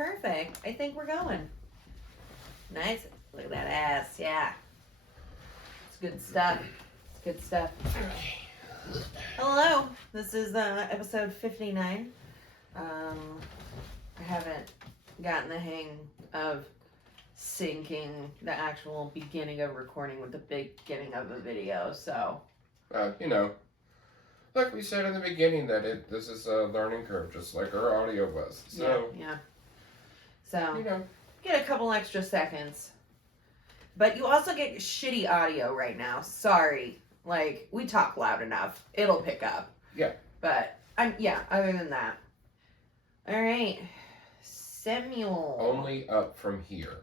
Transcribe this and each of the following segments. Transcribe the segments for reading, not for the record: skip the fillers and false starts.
perfect. I think we're going. Nice. Look at that ass. Yeah. It's good stuff. It's good stuff. Hello. This is episode 59. I haven't gotten the hang of syncing the actual beginning of recording with the beginning of the video, so. Like we said in the beginning, that this is a learning curve, just like our audio was. So yeah. So get a couple extra seconds, but you also get shitty audio right now. Sorry, like we talk loud enough, it'll pick up. Yeah. But other than that, all right, Samuel. Only up from here.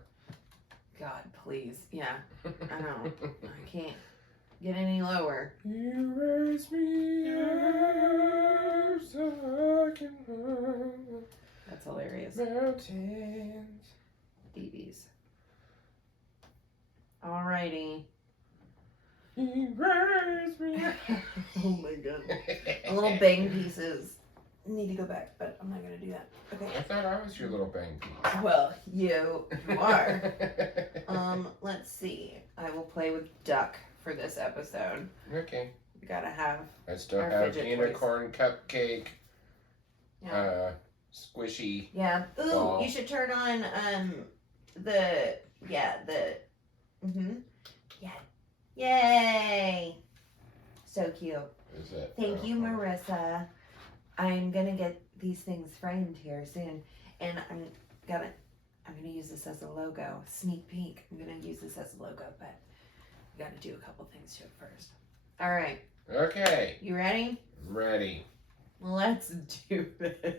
God, please, yeah. I know. I can't get any lower. You raise me up so I can run. That's hilarious. Mountains. DBs. Alrighty. You raise me up. Oh my god. A little bang pieces. Need to go back, but I'm not gonna do that. Okay. I thought I was your little bang piece. Well, you are. Let's see. I will play with duck for this episode. Okay. We gotta have. I still our have fidget unicorn cupcake. Yeah. Squishy. Yeah. Ooh, ball. you should turn on Yeah. Yay! So cute. Is it? Thank you, Marissa. I'm gonna get these things framed here soon, and I'm gonna use this as a logo. Sneak peek. I'm gonna use this as a logo, but we gotta do a couple things to it first. All right. Okay. You ready? Ready. Let's do this.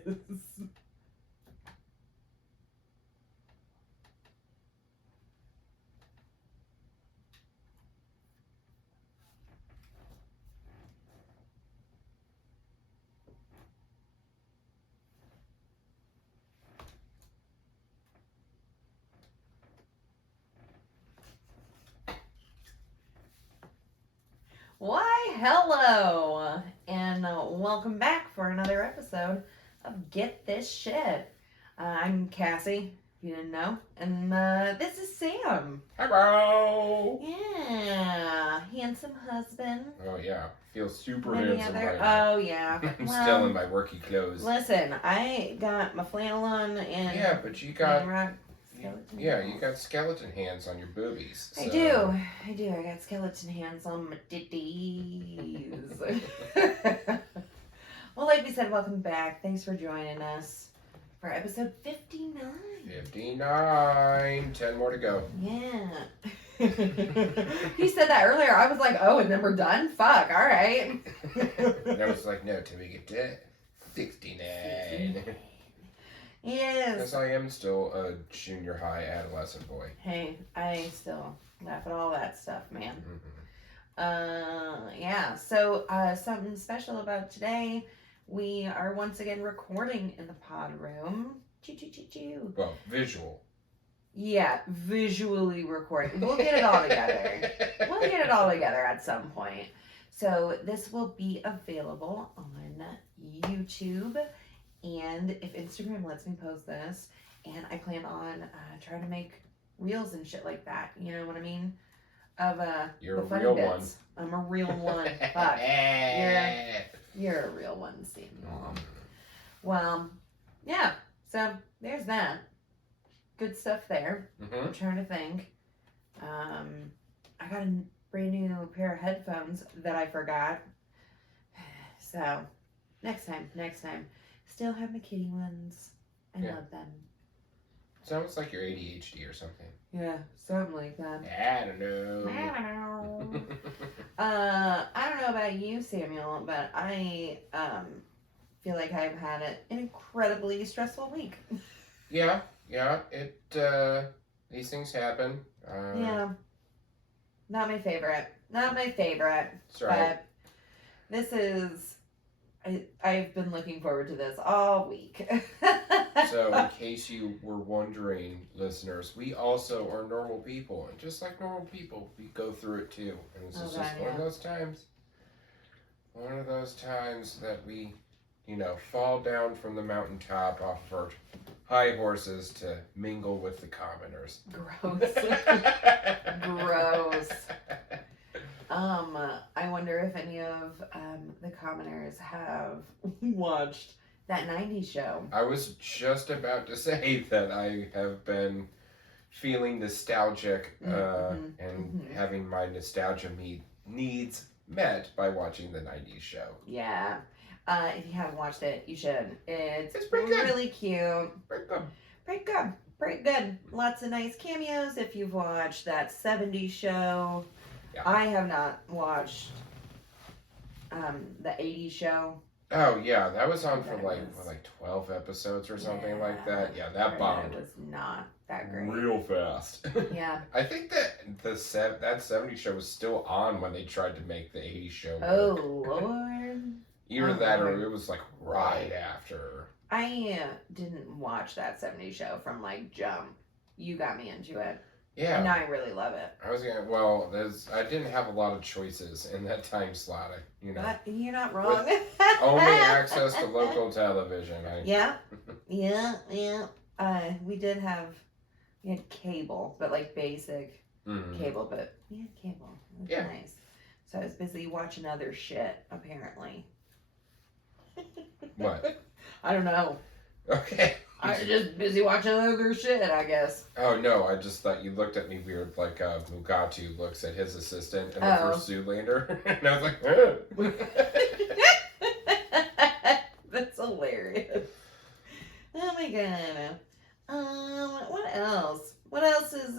Why, hello, and welcome back for another episode of Get This Shit. I'm Cassie, if you didn't know, and this is Sam. Hello. Yeah, handsome husband. Oh yeah, feel super Any handsome other? right now. Oh yeah. I'm still in my worky clothes. Listen, I got my flannel on and Yeah, but you got skeleton. you got skeleton hands on your boobies. So. I do. I got skeleton hands on my titties. Well, like we said, welcome back. Thanks for joining us for episode 59. 59. 10 more to go. Yeah. He said that earlier. I was like, oh, and then we're done? Fuck, all right. And I was like, no, till we get to 69. Yes. Because I am still a junior high adolescent boy. Hey, I still laugh at all that stuff, man. Mm-hmm. Yeah, so something special about today. We are once again recording in the pod room. Choo. Well, visual. Yeah, visually recording. We'll get it all together. We'll get it all together at some point. So this will be available on YouTube, and if Instagram lets me post this, and I plan on trying to make reels and shit like that. You know what I mean? Of You're the a funny real bits. I'm a real one. Fuck. You're a real one, Samuel. Well, yeah. So there's that. Good stuff there. Mm-hmm. I'm trying to think. I got a brand new pair of headphones that I forgot. So next time. Still have my kitty ones. I love them. Sounds like you're ADHD or something. Yeah, something like that. I don't know. I don't know about you, Samuel, but I feel like I've had an incredibly stressful week. Yeah. These things happen. Yeah. Not my favorite. That's right. But this is... I've been looking forward to this all week. So, in case you were wondering, listeners, we also are normal people. And just like normal people, we go through it too. And this is just one of those times that we fall down from the mountaintop off of our high horses to mingle with the commoners. Gross. Gross. I wonder if any of the commoners have watched that 90s show. I was just about to say that I have been feeling nostalgic and having my nostalgia needs met by watching the 90s show. Yeah. If you haven't watched it, you should. It's pretty good. Really cute. Pretty good. Pretty good. Pretty good. Lots of nice cameos if you've watched that 70s show. Yeah. I have not watched the 80s show. Oh, yeah. That was on for like 12 episodes or something like that. Yeah, that bombed. It was not that great. Real fast. Yeah. I think that that 70s show was still on when they tried to make the 80s show work. Oh, Lord. Either that or it was like right after. I didn't watch that 70s show from like jump. You got me into it. Yeah. And now I really love it. I didn't have a lot of choices in that time slot. But you're not wrong. Only access to local television. Yeah. We had cable, but like basic cable, but we had cable. It was nice. So I was busy watching other shit, apparently. What? I don't know. Okay. I was just busy watching other shit, I guess. Oh, no, I just thought you looked at me weird like Mugatu looks at his assistant in the first Zoolander. And I was like, That's hilarious. Oh my god. What else? What else is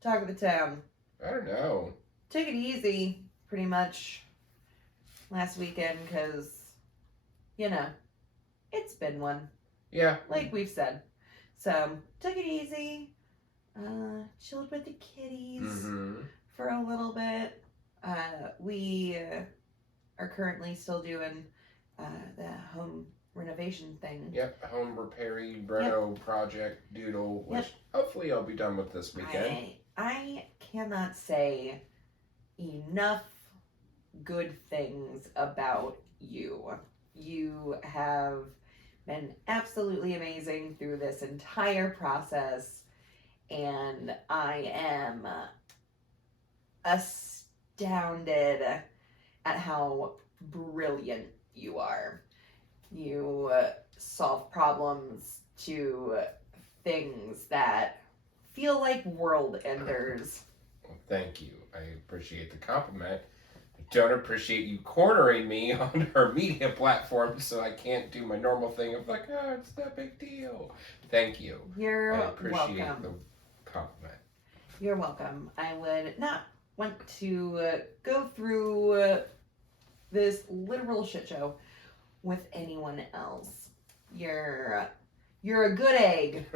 talk of the town? I don't know. Took it easy, pretty much, last weekend, because, it's been one. Yeah. Like we've said. So, took it easy. Chilled with the kitties for a little bit. We are currently still doing the home renovation thing. Yep, home repairing reno project doodle, which hopefully I'll be done with this weekend. I cannot say enough good things about you. You have been absolutely amazing through this entire process, and I am astounded at how brilliant you are. You solve problems to things that feel like world enders. Well, thank you. I appreciate the compliment. I don't appreciate you cornering me on our media platform so I can't do my normal thing of like, oh, it's no big deal. Thank you. You're I appreciate welcome. the compliment. You're welcome. I would not want to go through this literal shit show with anyone else. You're a good egg.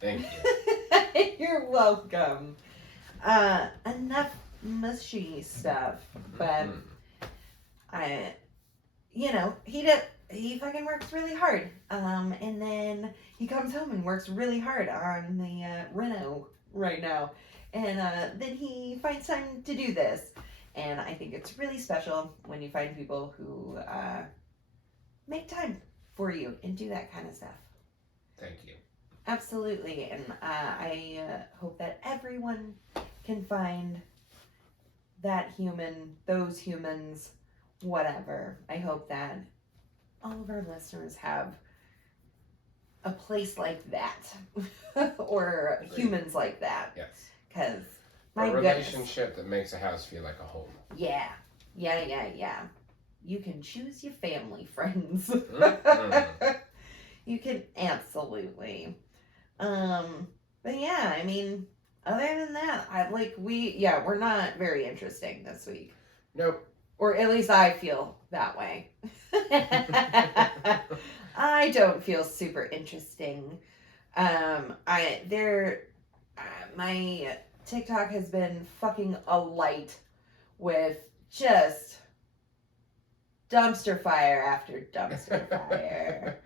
Thank you. You're welcome. Enough mushy stuff, but he fucking works really hard. And then he comes home and works really hard on the reno right now. And then he finds time to do this. And I think it's really special when you find people who make time for you and do that kind of stuff. Thank you. Absolutely. And I hope that everyone can find that human, those humans, whatever. I hope that all of our listeners have a place like that or humans like that. Yes. Because a relationship that makes a house feel like a home. Yeah. You can choose your family, friends. You can absolutely. But yeah, I mean, other than that, we're not very interesting this week. Nope. Or at least I feel that way. I don't feel super interesting. My TikTok has been fucking alight with just dumpster fire after dumpster fire.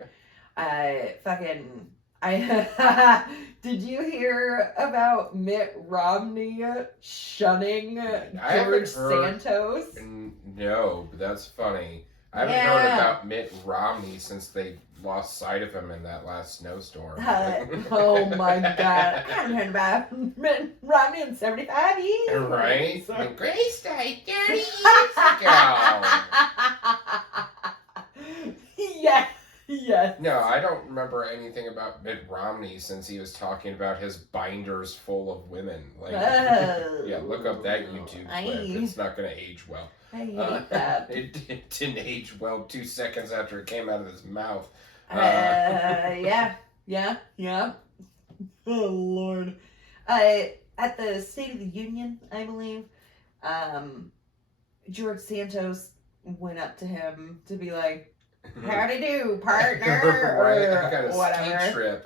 Did you hear about Mitt Romney shunning George Santos? No, but that's funny. I haven't heard about Mitt Romney since they lost sight of him in that last snowstorm. Oh my god. I haven't heard about Mitt Romney in 75 years. Right? The Gray State 30 years ago. Yeah. Yes. No, I don't remember anything about Mitt Romney since he was talking about his binders full of women. Like, yeah, look up that YouTube clip. It's not going to age well. I hate that. It didn't age well 2 seconds after it came out of his mouth. Yeah. Oh, Lord. At the State of the Union, I believe, George Santos went up to him to be like, howdy do, partner, right? I got a whatever. ski trip.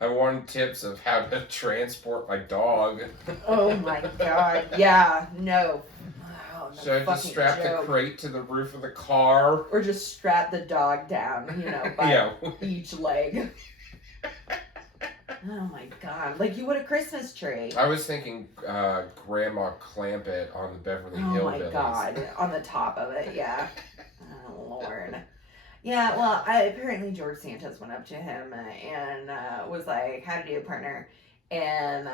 I wanted tips of how to transport my dog. Oh my god, yeah, no. Oh, no. Should I just strap the crate to the roof of the car? Or just strap the dog down, by each leg. Oh my god, like you would a Christmas tree. I was thinking Grandma Clampett on the Beverly Hillbillies. Oh my god, on the top of it, yeah. Oh Lord. Yeah, well, apparently George Santos went up to him and was like, how do you do, partner? And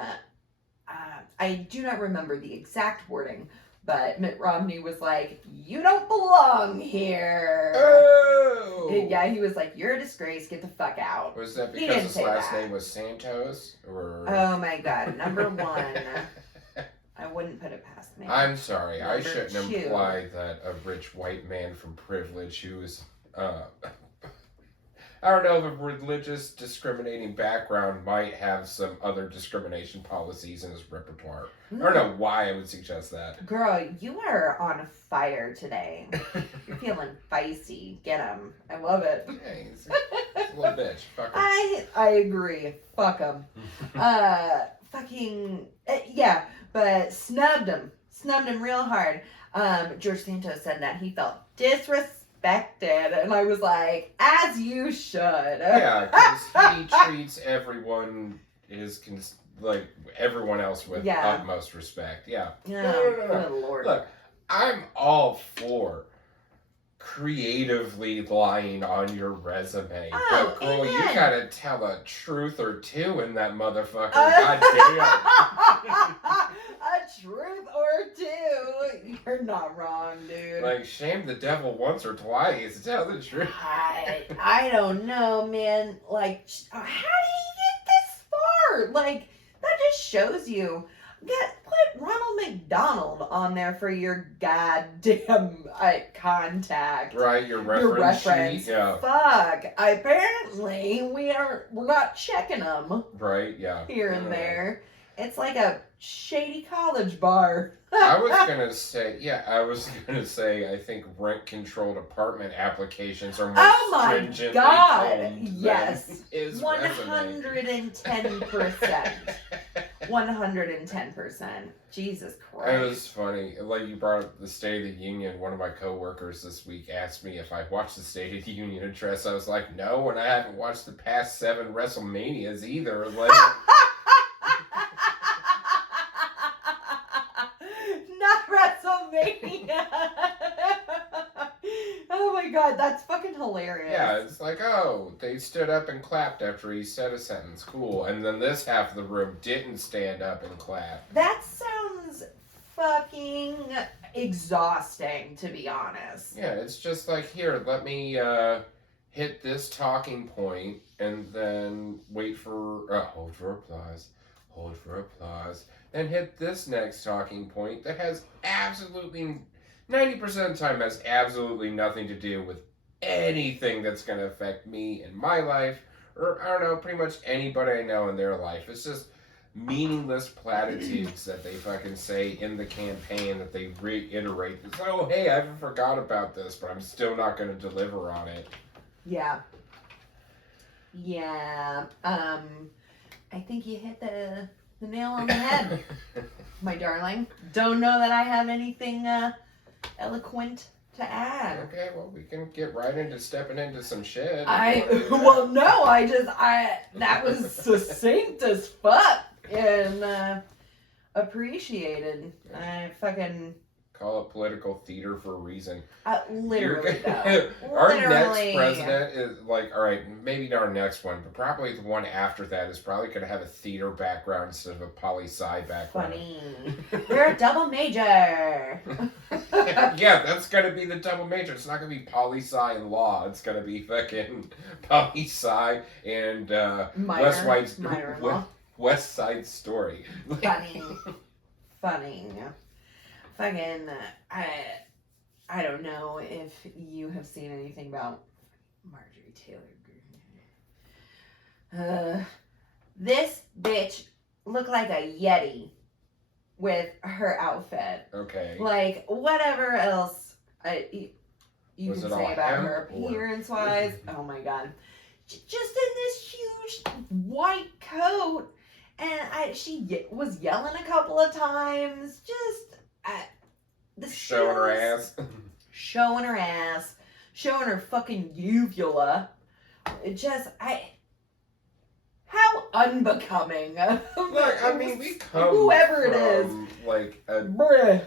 I do not remember the exact wording, but Mitt Romney was like, you don't belong here. Oh! Yeah, he was like, you're a disgrace, get the fuck out. Was that because his last name was Santos? Or... Oh my god, number one. I wouldn't put it past me. I'm sorry, I shouldn't two. imply that a rich white man from privilege who is... I don't know if a religious discriminating background might have some other discrimination policies in his repertoire. I don't know why I would suggest that. Girl, you are on fire today. You're feeling feisty. Get him. I love it. Hey, he's a little bitch. Fuck him. I agree. Fuck him. Yeah, but snubbed him. Snubbed him real hard. George Santos said that he felt disrespected. And I was like, as you should. Yeah, because he treats everyone like everyone else with utmost respect. Yeah. No. Good Lord. Look, I'm all for creatively lying on your resume. Oh, but girl, amen. You gotta tell a truth or two in that motherfucker. Goddamn. A truth or two. You're not wrong, dude. Like, shame the devil once or twice. Tell the truth. I don't know, man. Like, how do you get this far? Like, that just shows you. Put Ronald McDonald on there for your goddamn contact. Right, your reference sheet. Yeah. Fuck. Apparently, we're not checking them. Right, yeah. Here and there. It's like a shady college bar. I was gonna say, I think rent-controlled apartment applications are more stringently combed yes. than his 110%. 110%. Jesus Christ. It was funny. Like, you brought up the State of the Union. One of my coworkers this week asked me if I watched the State of the Union address. I was like, no, and I haven't watched the past 7 WrestleManias either. Like, WrestleMania. Oh my god, that's fucking hilarious. Yeah, it's like, oh, they stood up and clapped after he said a sentence. Cool. And then this half of the room didn't stand up and clap. That sounds fucking exhausting, to be honest. Yeah, it's just like, here, let me hit this talking point and then wait for, hold for applause, and hit this next talking point that has absolutely, 90% of the time has absolutely nothing to do with anything that's going to affect me in my life, or, I don't know, pretty much anybody I know in their life. It's just meaningless platitudes that they fucking say in the campaign that they reiterate. It's like, oh, hey, I haven't forgot about this, but I'm still not going to deliver on it. Yeah. Yeah. I think you hit the nail on the head, my darling. Don't know that I have anything eloquent to add. Okay, well, we can get right into stepping into some shit. That was succinct as fuck and appreciated. I fucking call it political theater for a reason. Literally, though. Our Literally. next president is like, all right, maybe not our next one, but probably the one after that is probably going to have a theater background instead of a poli-sci background. Funny. They're a double major. Yeah, that's going to be the double major. It's not going to be poli-sci and law. It's going to be fucking poli-sci and West Side Story. Funny. Fucking, I don't know if you have seen anything about Marjorie Taylor Greene. This bitch looked like a Yeti with her outfit. Okay. Like, whatever else you Was can it say all about hemp, her or- appearance-wise. Oh my god. Just in this huge white coat. And she was yelling a couple of times. Just... Showing her ass. Showing her ass. Showing her fucking uvula. How unbecoming. Look, I mean, we come whoever from, it is. like, a Bruh.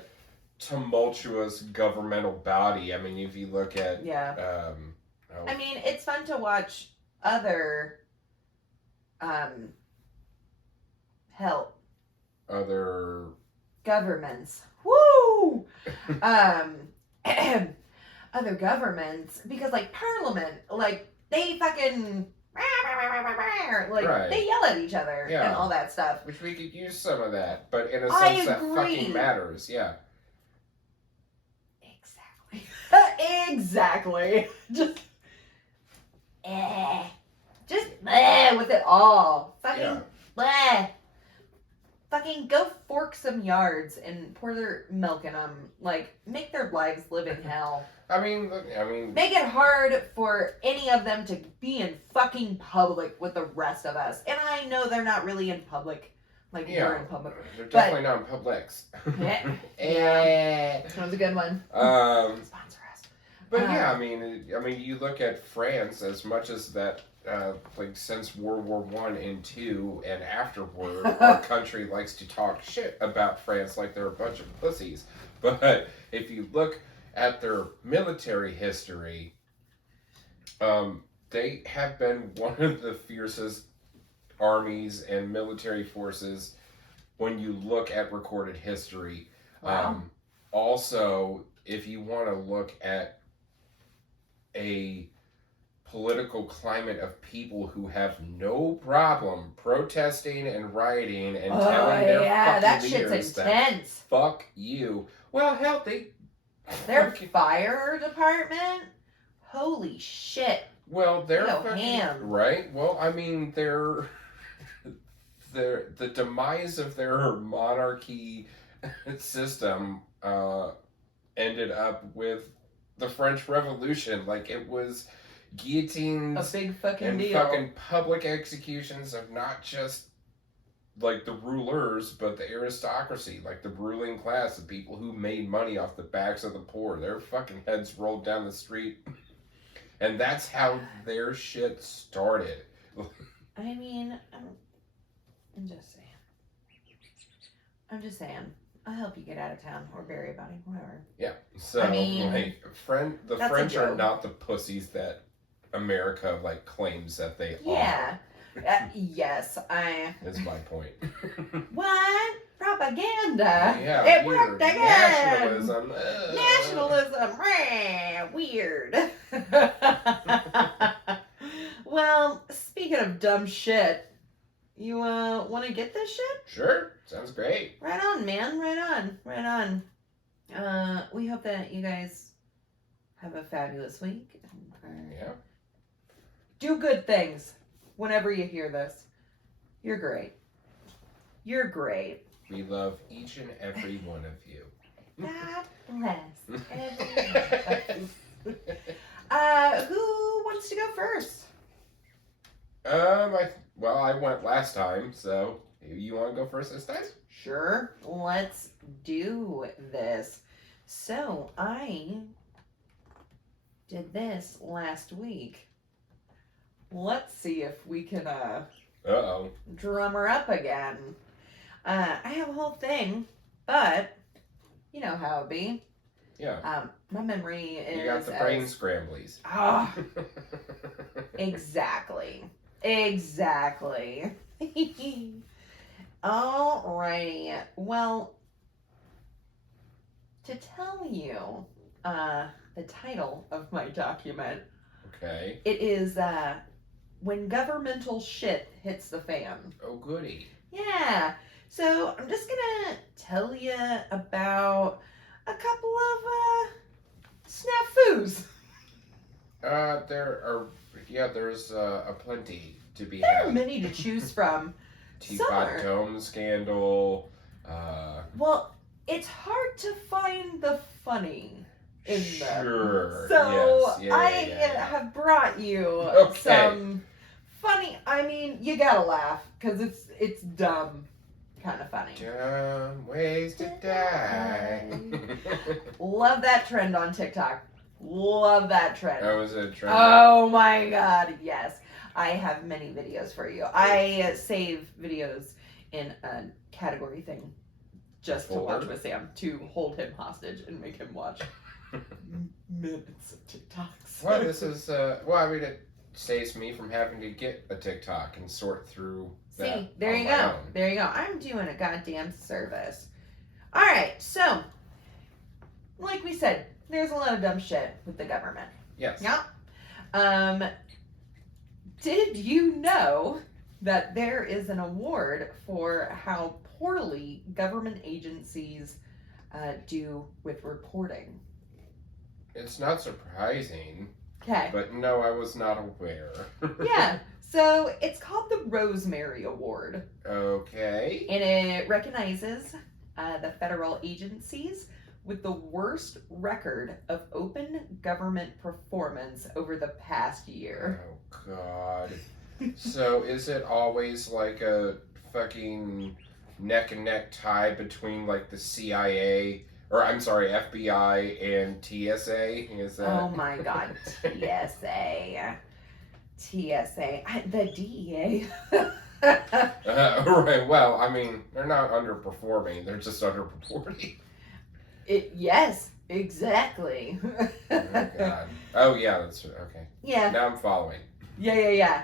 tumultuous governmental body. I mean, if you look at... Yeah. I mean, it's fun to watch other... other governments. Woo! Other governments, because like Parliament, like they fucking like Right. they yell at each other and all that stuff. Which we could use some of that, but in a I sense that agree. fucking matters, yeah. Exactly. Just with it all. Fucking bleh. Fucking go fork some yards and pour their milk in them. Like, make their lives live in hell. I mean, Make it hard for any of them to be in fucking public with the rest of us. And I know they're not really in public. Like, we're in public. They're definitely not in Publix. That was a good one. Sponsor us. But yeah, I mean, you look at France, as much as that, like since World War I and II and afterward, our country likes to talk shit about France like they're a bunch of pussies. But if you look at their military history, they have been one of the fiercest armies and military forces when you look at recorded history. Wow. Also, if you want to look at a political climate of people who have no problem protesting and rioting and telling their fucking leaders that fuck you. Well, hell, their fire department? Holy shit. Well, they're fucking ham. Right? Well, I mean, the demise of their monarchy system ended up with the French Revolution. Like, it was guillotines, a big fucking and deal. Fucking public executions of not just like the rulers, but the aristocracy, like the ruling class, the people who made money off the backs of the poor. Their fucking heads rolled down the street, and that's how their shit started. I mean, I'm just saying. I'll help you get out of town or bury a body, whatever. Yeah. So, I mean, like, the French are not the pussies that America like claims that they are. Yes, is my point. What? Propaganda. Yeah, it weird. worked again. Nationalism. Nationalism. Weird. Well, speaking of dumb shit, you want to get this shit? Sure. Sounds great. Right on, man. Right on. We hope that you guys have a fabulous week. Yeah. Do good things whenever you hear this. You're great. We love each and every one of you. God bless everyone. Who wants to go first? I went last time, so you want to go first this time? Sure. Let's do this. So, I did this last week. Let's see if we can, drum her up again. I have a whole thing, but you know how it be. Yeah. My memory is... You got the brain scramblies. Ah, exactly. Exactly. Alrighty. Well, to tell you the title of my document, Okay. it is When Governmental Shit Hits the Fan. Oh, goody. Yeah. So I'm just gonna tell you about a couple of snafus. There's a plenty to be There are had. many to choose from. Teapot dome scandal. Well, it's hard to find the funny in them. Sure. So yes. I have brought you some funny. I mean, you gotta laugh because it's dumb, kind of funny. Dumb ways to die. Love that trend on TikTok. Love that trend. That was a trend. Oh my god, yes. I have many videos for you. I save videos in a category thing just to watch with Sam, to hold him hostage and make him watch minutes of TikToks. Well, this is, it saves me from having to get a TikTok and sort through that. See, there you go. There you go. I'm doing a goddamn service. Alright, so, like we said, there's a lot of dumb shit with the government. Yes. Yep. Did you know that there is an award for how poorly government agencies do with reporting? It's not surprising. Okay. But no, I was not aware. Yeah. So it's called the Rosemary Award. Okay. And it recognizes the federal agencies with the worst record of open government performance over the past year. Oh, God. So is it always like a fucking neck and neck tie between like the CIA, or I'm sorry, FBI and TSA? Is that? Oh my God, TSA. The DEA. Right, well, I mean, they're not underperforming, they're just underreporting. Yes, exactly. Oh, God. Oh, yeah, that's okay. Yeah. Now I'm following. Yeah.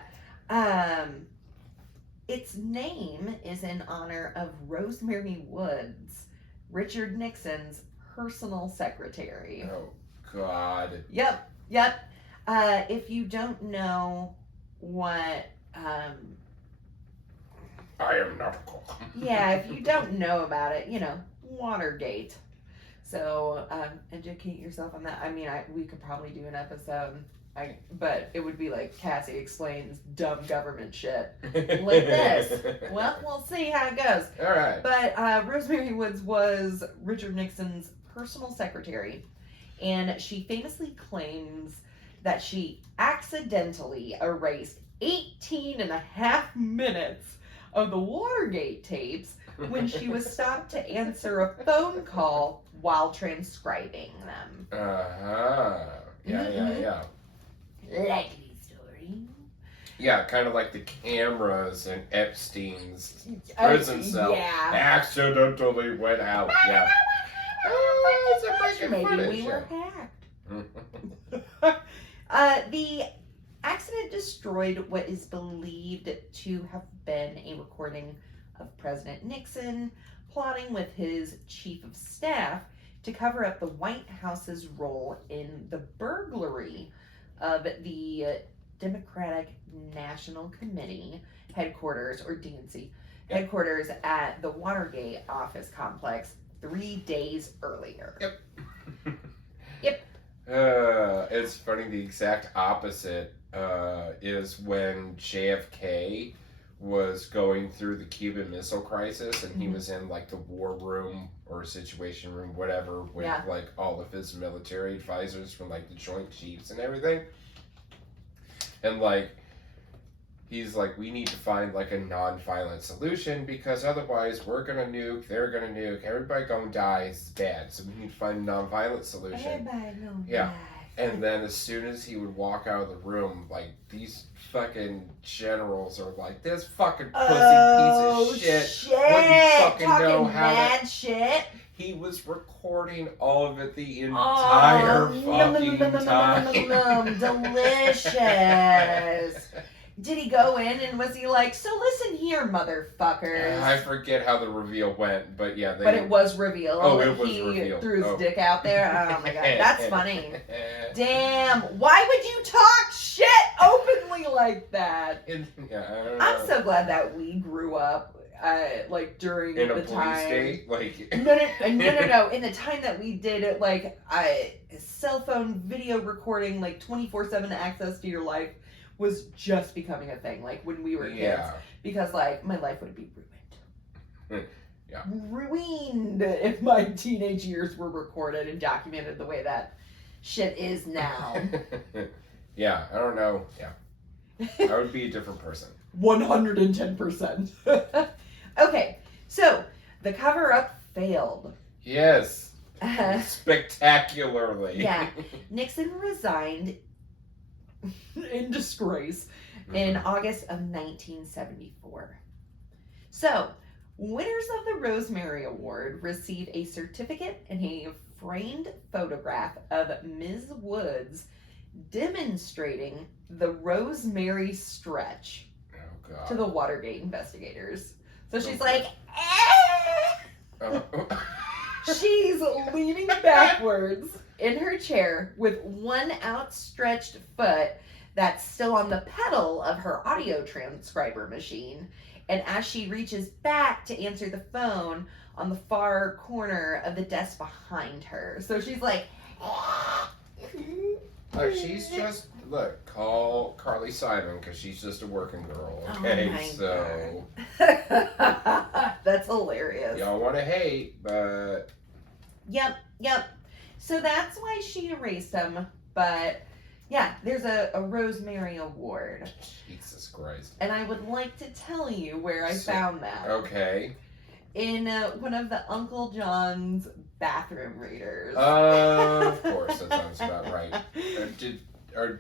Its name is in honor of Rosemary Woods, Richard Nixon's personal secretary. Oh, God. Yep. If you don't know what... I am not cool. Yeah, if you don't know about it, Watergate. So, educate yourself on that. I mean, we could probably do an episode, but it would be like Cassie explains dumb government shit like this. Well, we'll see how it goes. All right. But Rosemary Woods was Richard Nixon's personal secretary, and she famously claims that she accidentally erased 18 and a half minutes of the Watergate tapes when she was stopped to answer a phone call while transcribing them. Yeah. Likely story. Yeah, kind of like the cameras in Epstein's prison cell accidentally went out. Yeah. Oh, it's a breaking Maybe footage. we were hacked. The accident destroyed what is believed to have been a recording of President Nixon plotting with his chief of staff to cover up the White House's role in the burglary of the Democratic National Committee headquarters, or DNC, headquarters at the Watergate office complex 3 days earlier. Yep. It's funny, the exact opposite is when JFK was going through the Cuban Missile Crisis, and he was in like the war room or situation room, whatever, with like all of his military advisors from like the Joint Chiefs and everything. And like, he's like, we need to find like a non-violent solution, because otherwise we're gonna nuke, they're gonna nuke, everybody gonna die, it's bad. So we need to find a non-violent solution. Everybody gonna Yeah. die. And then as soon as he would walk out of the room, like, these fucking generals are like, this fucking pussy piece of shit. Shit. Wouldn't fucking Talking know how mad shit. He was recording all of it the entire fucking time. Delicious. Did he go in and was he like, so listen here, motherfuckers? I forget how the reveal went, but yeah. But it was revealed. Oh, it was he revealed. threw his dick out there. Oh my god, that's funny. Damn, why would you talk shit openly like that? Yeah, I don't know. I'm so glad that we grew up, like during in the a police time. state, like No. In the time that we did like cell phone video recording, like 24/7 access to your life was just becoming a thing. Like when we were kids, because like my life would be ruined. Yeah. Ruined if my teenage years were recorded and documented the way that shit is now. Yeah, I don't know. Yeah. I would be a different person. 110%. Okay, so the cover-up failed. Yes. Spectacularly. Yeah. Nixon resigned in disgrace in August of 1974. So, winners of the Rosemary Award receive a certificate and a framed photograph of Ms. Woods demonstrating the Rosemary stretch God. to the Watergate investigators. So she's Okay. like, she's leaning backwards in her chair with one outstretched foot that's still on the pedal of her audio transcriber machine. And as she reaches back to answer the phone on the far corner of the desk behind her. So she's like, she's just, look, call Carly Simon because she's just a working girl, oh okay? my So, God. That's hilarious. y'all want to hate, but... Yep. So that's why she erased them. But yeah, there's a Rosemary Award. Jesus Christ. And I would like to tell you where I found that. Okay. In one of the Uncle John's bathroom readers. Of course, that sounds about right. Do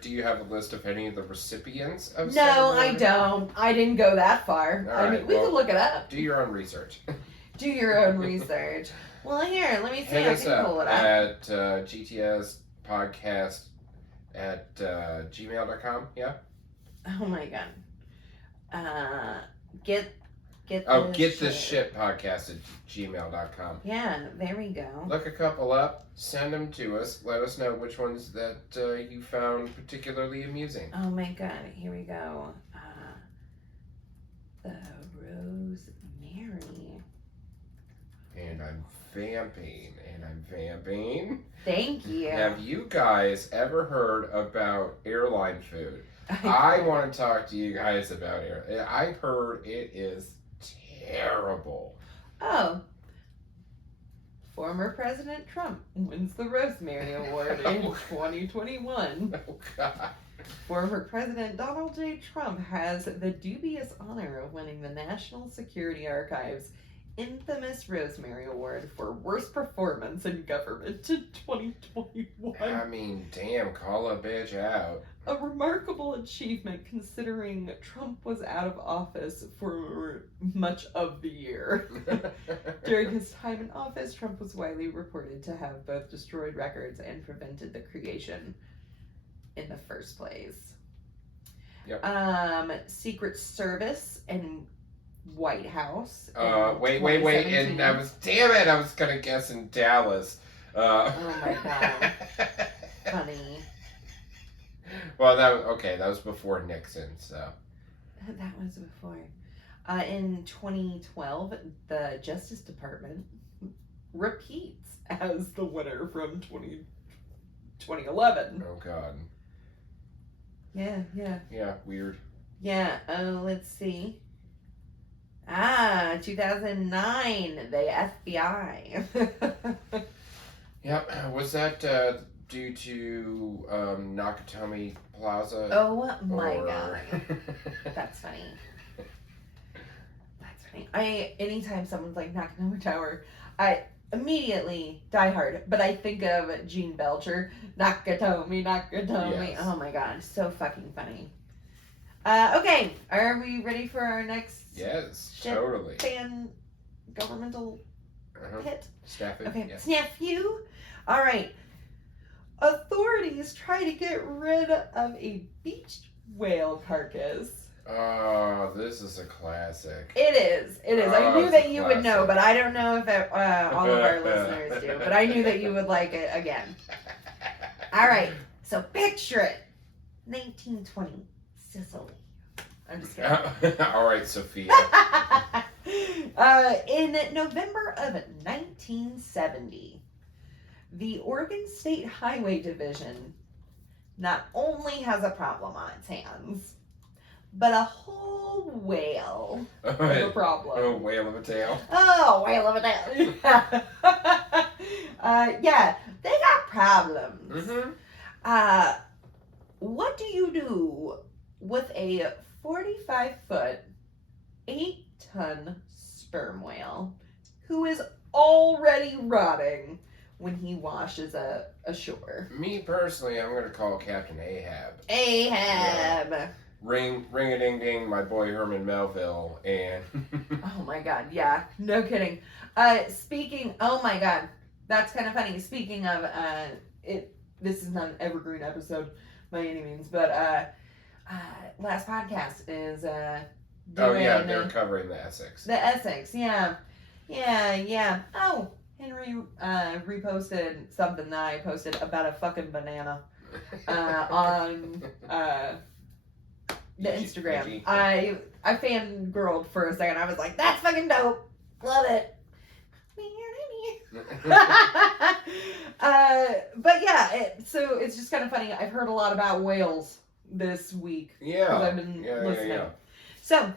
you have a list of any of the recipients of said No, award? I don't. I didn't go that far. All I mean, right, we well, could look it up. Do your own research. Do your own research. Well, here, let me see. Hit I us can up pull it up. at gtspodcast@gmail.com. Yeah. Oh my god. Get this shit podcast at gmail.com. Yeah, there we go. Look a couple up, send them to us. Let us know which ones that you found particularly amusing. Oh my god, here we go. The Rosemary. And I'm vamping. Thank you. Have you guys ever heard about airline food? I want to talk to you guys about it. I heard it is terrible. Oh. Former President Trump wins the Rosemary Award in 2021. Oh, God. Former President Donald J. Trump has the dubious honor of winning the National Security Archive's infamous Rosemary Award for worst performance in government in 2021. I mean, damn, call a bitch out. A remarkable achievement considering Trump was out of office for much of the year. During his time in office, Trump was widely reported to have both destroyed records and prevented the creation in the first place. Yep. Secret Service and White House. Wait. And I was gonna guess in Dallas. Oh my God. Funny. Well, that was before Nixon, so. That was before. In 2012, the Justice Department repeats as the winner from 2011. Oh, God. Yeah. Yeah, weird. Yeah, let's see. 2009, the FBI. Yep, was that due to Nakatomi Plaza? Oh my God. That's funny. Anytime someone's like Nakatomi Tower, I immediately die hard, but I think of Gene Belcher. Nakatomi. Yes. Oh my God, so fucking funny. Okay, are we ready for our next Yes, shit totally. fan governmental Pit. Snafu. Okay, Yeah. snafu. All right. Authorities try to get rid of a beached whale carcass. Oh, this is a classic. It is. It is. I Oh, knew it's that a you would know, classic. but I don't know if all of our listeners do. But I knew that you would like it again. All right. So picture it. 1920, Sicily. I'm just kidding. All right, Sophia. In November of 1970, the Oregon State Highway Division not only has a problem on its hands, but a whole whale of a problem. Oh, whale of a tail. Oh, whale of a tail. Yeah, they got problems. Mm-hmm. What do you do with a 45-foot, 8-ton sperm whale who is already rotting when he washes ashore? Me personally, I'm gonna call Captain Ahab. Ahab. Yeah. Ring a ding ding, my boy Herman Melville, and Oh my God, yeah, no kidding. Oh my God, that's kind of funny. Speaking of this is not an evergreen episode by any means, but last podcast is they're covering the Essex. The Essex, yeah. Oh, Henry reposted something that I posted about a fucking banana on the Instagram. I fangirled for a second. I was like, that's fucking dope. Love it. But yeah, so it's just kind of funny. I've heard a lot about whales this week. Yeah. Because I've been listening. Yeah. So,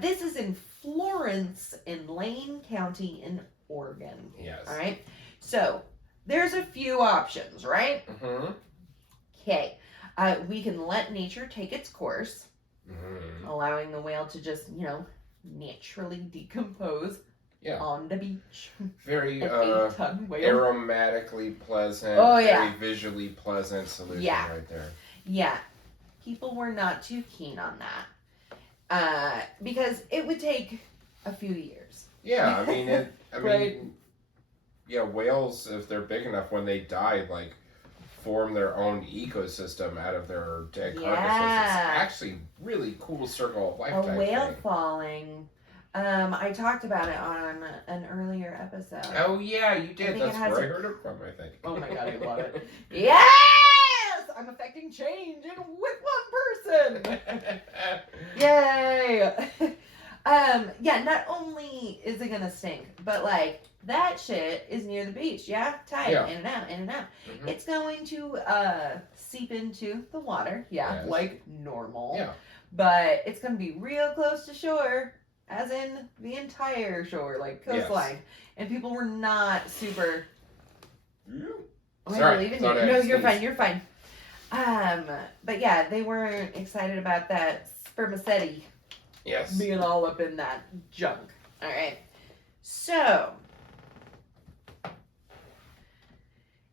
this is in Florence in Lane County in Oregon. Yes. All right. So, there's a few options, right? Mm-hmm. Okay. We can let nature take its course, allowing the whale to just, naturally decompose on the beach. Very An 8-ton whale. aromatically pleasant, very visually pleasant solution right there. Yeah. People were not too keen on that. Because it would take a few years. Yeah, I mean, Right. whales, if they're big enough, when they die, form their own ecosystem out of their dead carcasses. It's actually really cool circle of life. A whale falling. I talked about it on an earlier episode. Oh yeah, you did. That's where I heard it from, I think. Oh my God, I love it. Yes! I'm affecting change with one person. Yay! Not only is it gonna stink, but that shit is near the beach, tight, in and out. Mm-hmm. It's going to seep into the water, like normal. Yeah. But it's gonna be real close to shore, as in the entire shore, coastline. Yes. And people were not super. Sorry, no, you're fine. But yeah, they weren't excited about that spermaceti. Yes. Being all up in that junk. All right. So,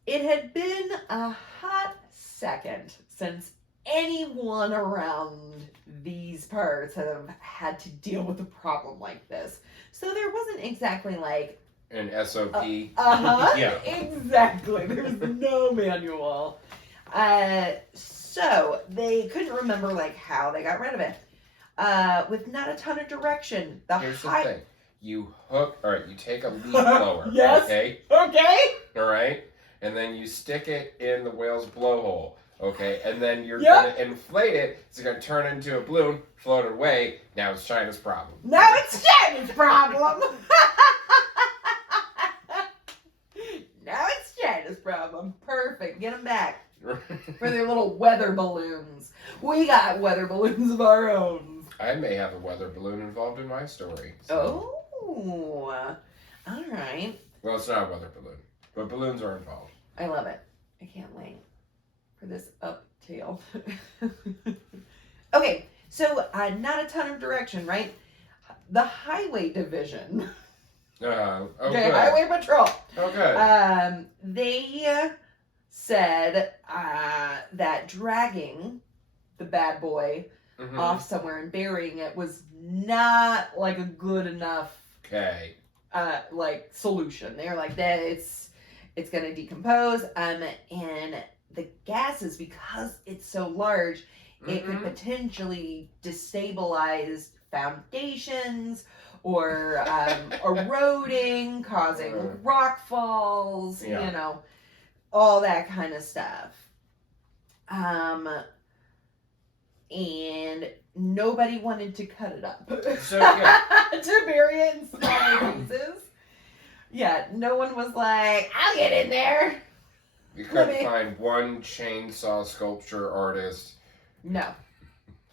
it had been a hot second since anyone around these parts have had to deal with a problem like this. So there wasn't exactly an SOP. Yeah. Exactly. There was no manual. So they couldn't remember how they got rid of it. With not a ton of direction. Here's the thing. You take a leaf blower. Yes. Okay? Okay. All right? And then you stick it in the whale's blowhole. Okay? And then you're going to inflate it. It's going to turn into a balloon, float it away. Now it's China's problem. Now it's China's problem. Now it's China's problem. Perfect. Get them back. For their little weather balloons. We got weather balloons of our own. I may have a weather balloon involved in my story. So. Oh, all right. Well, it's not a weather balloon, but balloons are involved. I love it. I can't wait for this uptail. Okay, so not a ton of direction, right? The highway division. Okay, highway patrol. Okay. They said that dragging the bad boy off somewhere and burying it was not a good enough like solution. They're like that it's gonna decompose. And the gases, because it's so large, it could potentially destabilize foundations or eroding, causing rock falls, you know, all that kind of stuff. And nobody wanted to cut it up So, yeah. to bury it in smaller pieces. Yeah, no one was like, I'll get in there. You couldn't find one chainsaw sculpture artist. No.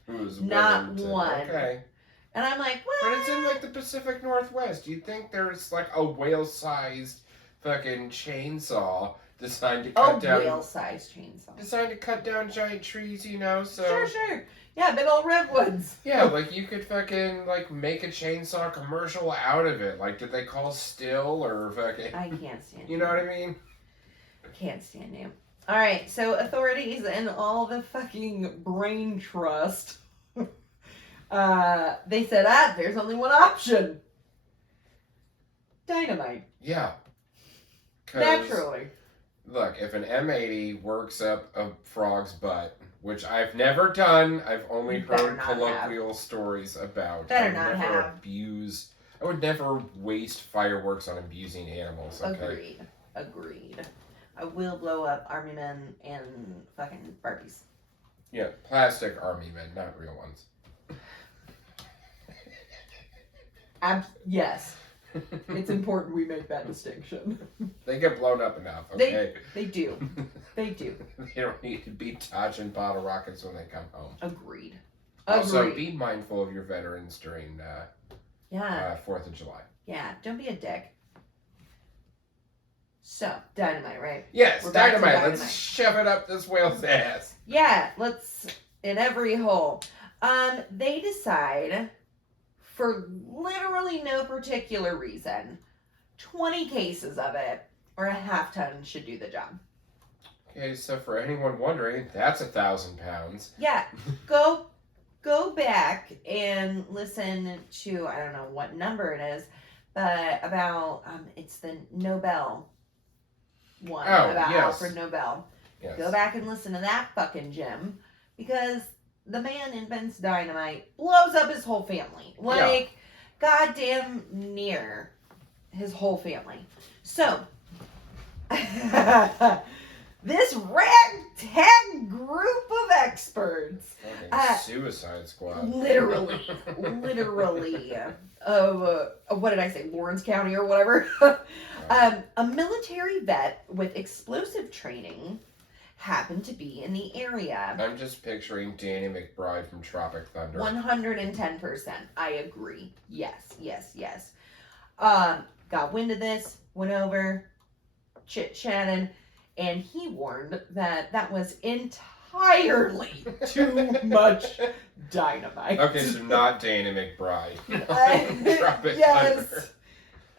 Who was not willing to, one. Okay. And I'm like, what? But it's in like the Pacific Northwest. Do you think there's like a whale-sized fucking chainsaw designed to cut down... whale-sized chainsaw. Designed to cut down giant trees, you know, so... Sure. Yeah, big old redwoods. Yeah, like you could fucking like make a chainsaw commercial out of it. Like, did they call Still or fucking... I can't stand you know what I mean? Can't stand you. Alright, so authorities and all the fucking brain trust, they said, there's only one option. Dynamite. Yeah. Naturally. Look, if an M80 works up a frog's butt, which I've never done, I've only heard colloquial stories about. Better not have. I would never waste fireworks on abusing animals. Okay? Agreed. I will blow up army men and fucking Barbies. Yeah, plastic army men, not real ones. Yes. It's important we make that distinction. They get blown up enough, okay? They do. They do. They don't need to be dodging bottle rockets when they come home. Agreed. Also, be mindful of your veterans during 4th of July. Yeah, don't be a dick. So, dynamite, right? Yes, dynamite. Let's shove it up this whale's ass. Yeah, let's, in every hole. They decide, for literally no particular reason, 20 cases of it, or a half ton should do the job. Okay, so for anyone wondering, that's 1,000 pounds. Yeah, go back and listen to, I don't know what number it is, but about, it's the Nobel one. About Alfred Nobel. Yes. Go back and listen to that fucking gem, because the man invents dynamite, blows up his whole family. Like, goddamn near his whole family. So, this ragtag group of experts. Suicide Squad. Literally. What did I say? Lawrence County or whatever. A military vet with explosive training happened to be in the area. I'm just picturing Danny McBride from Tropic Thunder. 110%. I agree. Yes. Got wind of this, went over, chit-chatted, and he warned that was entirely too much dynamite. Okay, so not Danny McBride. Tropic Thunder.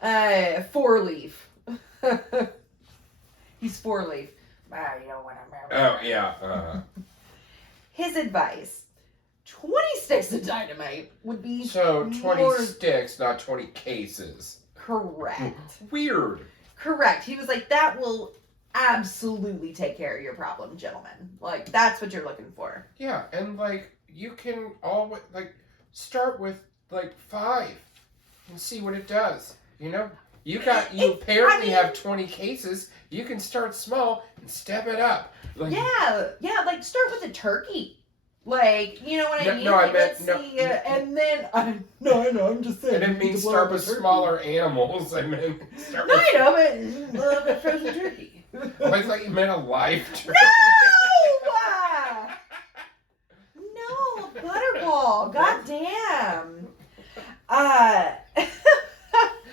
4-leaf. He's 4-leaf. You know what I'm Oh, yeah. His advice: 20 sticks of dynamite would be so 20 sticks, not 20 cases. Correct. Weird. Correct. He was like, that will absolutely take care of your problem, gentlemen. Like, that's what you're looking for. Yeah, and like you can always start with 5 and see what it does. You know, you apparently have 20 cases. You can start small and step it up. Like, like start with a turkey. Like, you know what I mean? No, I meant and then I'm just saying. I didn't mean start with smaller animals. I meant start with. I know, but frozen turkey. I thought you meant a live turkey. No, a butterball. God damn.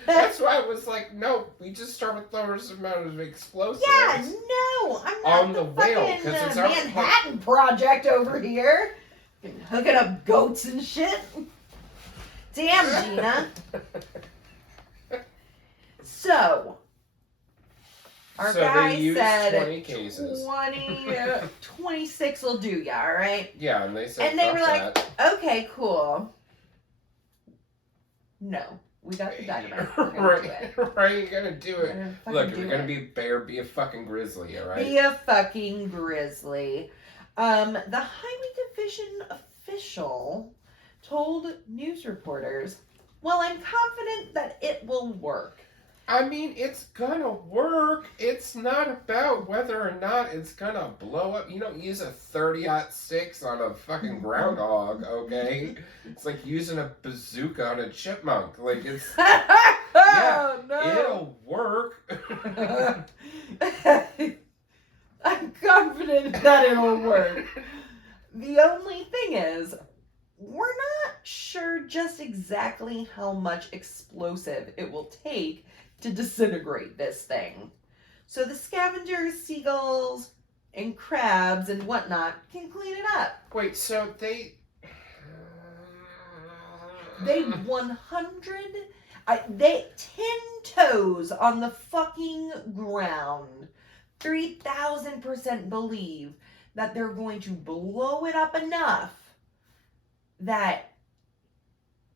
That's why I was like, no, we just start with those amount of explosives. Yeah, no, I'm not on the whale, because it's our Manhattan Project over here. Hooking up goats and shit. Damn, Gina. So, our guy said 20 cases. 26 will do ya, alright? Yeah, and they said, and they were like, okay, cool. No. We got the dynamite. We're gonna do it. Right, you're gonna do it. Look, if you're gonna it. be a bear, be a fucking grizzly, alright? Be a fucking grizzly. The Highway Division official told news reporters, well, I'm confident that it will work. I mean, it's gonna work. It's not about whether or not it's gonna blow up. You don't use a 30-06 on a fucking groundhog, okay? It's like using a bazooka on a chipmunk. Like, it's... yeah, no. it'll work. I'm confident that it'll work. The only thing is, we're not sure just exactly how much explosive it will take to disintegrate this thing. So the scavengers, seagulls, and crabs and whatnot can clean it up. Wait, so they 10 toes on the fucking ground. 3,000% believe that they're going to blow it up enough that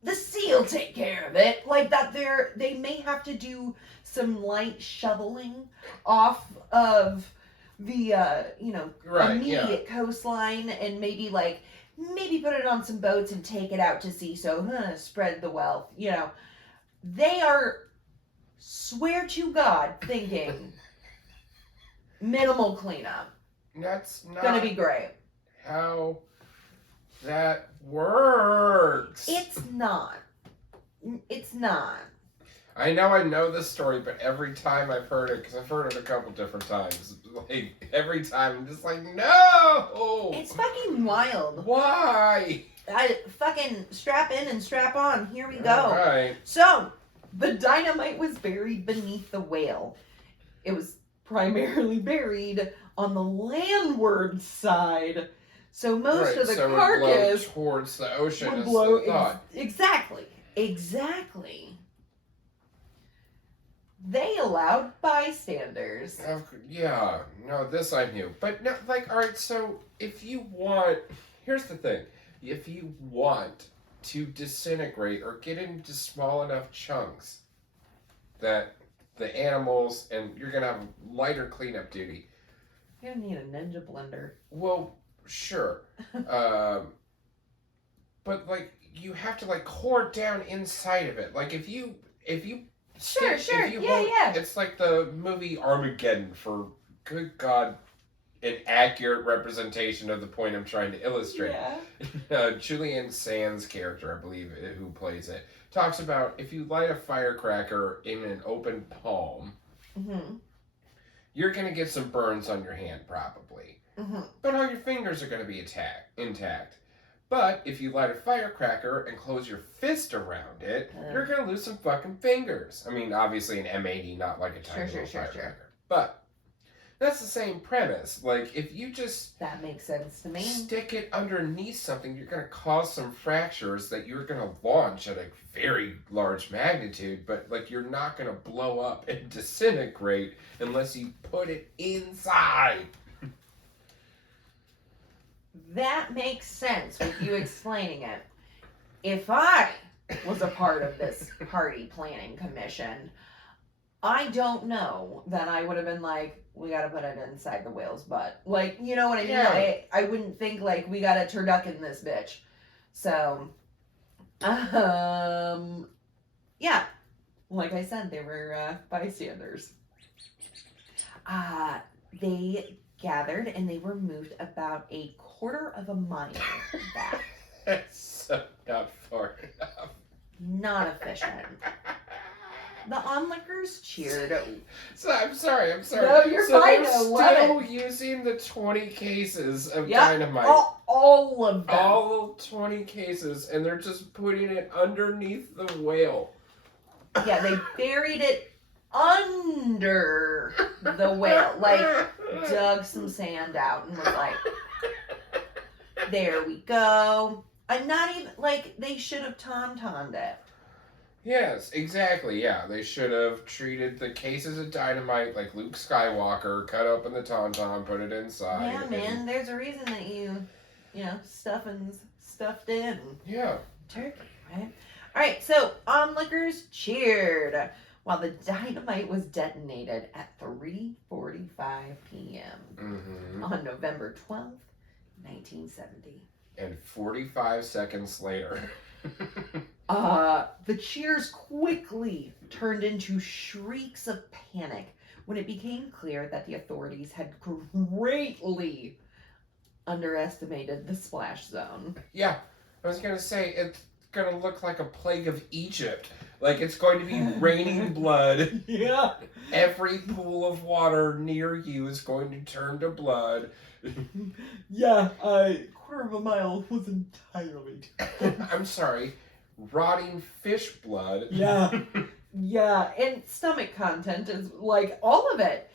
the sea will take care of it. Like that they may have to do some light shoveling off of the immediate coastline and maybe put it on some boats and take it out to sea, so spread the wealth. They are, swear to God, thinking minimal cleanup. That's not Gonna be great. how that works. It's not. I know this story, but every time I've heard it, because I've heard it a couple different times, like, every time I'm just like, no! It's fucking wild. Why? I fucking strap in and strap on. Here we go. Alright. So, the dynamite was buried beneath the whale. It was primarily buried on the landward side. So most of the carcass would blow towards the ocean would is blow the thought. Exactly. They allowed bystanders. Yeah, no, this I knew. But, no, like, alright, so if you want... Here's the thing. If you want to disintegrate or get into small enough chunks that the animals... And you're going to have lighter cleanup duty. You're going to need a ninja blender. Well, sure. But, like, you have to, like, core down inside of it. Like, if you... Sure. Yeah. It's like the movie Armageddon for, good God, an accurate representation of the point I'm trying to illustrate. Yeah. Julian Sands' character, I believe, who plays it, talks about if you light a firecracker in an open palm, you're going to get some burns on your hand, probably. But all your fingers are going to be intact. But if you light a firecracker and close your fist around it, you're going to lose some fucking fingers. I mean, obviously an M80, not like a tiny little firecracker. But that's the same premise. Like, if you just... That makes sense to me. Stick it underneath something, you're going to cause some fractures that you're going to launch at a very large magnitude, but, like, you're not going to blow up and disintegrate unless you put it inside. That makes sense with you explaining it. If I was a part of this party planning commission, I don't know that I would have been like, we gotta put it inside the whale's butt. Like, you know what I mean? Yeah. I wouldn't think like, we got a turducken this bitch. So, yeah. Like I said, they were bystanders. They gathered and they were moved about a quarter of a mile back. That's so not far enough. Not efficient. The onlookers cheered. So I'm sorry. No, you're fine. They're still using the 20 cases of dynamite. All of them. All 20 cases, and they're just putting it underneath the whale. Yeah, they buried it under the whale. Like, dug some sand out and was like, there we go. I'm not even, like, they should have tauntauned it. Yes, exactly, yeah. They should have treated the cases of dynamite like Luke Skywalker, cut open the tauntaun, put it inside. Yeah, man, there's a reason that you know, stuffed in. Yeah. Turkey, right? All right, so onlookers cheered while the dynamite was detonated at 3:45 p.m. On November 12th, 1970. And 45 seconds later. The cheers quickly turned into shrieks of panic when it became clear that the authorities had greatly underestimated the splash zone. Yeah, I was going to say, it's going to look like a plague of Egypt. Like, it's going to be raining blood. Yeah. Every pool of water near you is going to turn to blood. Yeah, a quarter of a mile was entirely. I'm sorry, rotting fish blood. Yeah. Yeah, and stomach content is like all of it.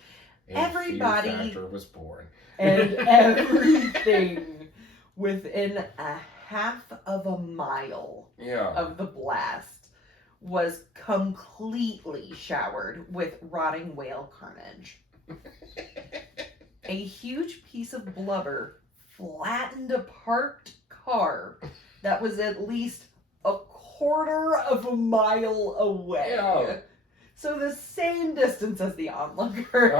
Everybody Fear Factor was born. And everything within a half of a mile of the blast was completely showered with rotting whale carnage. A huge piece of blubber flattened a parked car that was at least a quarter of a mile away. Yeah. So the same distance as the onlookers.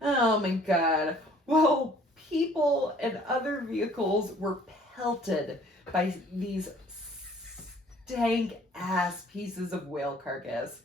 Oh my god. Well, people and other vehicles were pelted by these stank ass pieces of whale carcass.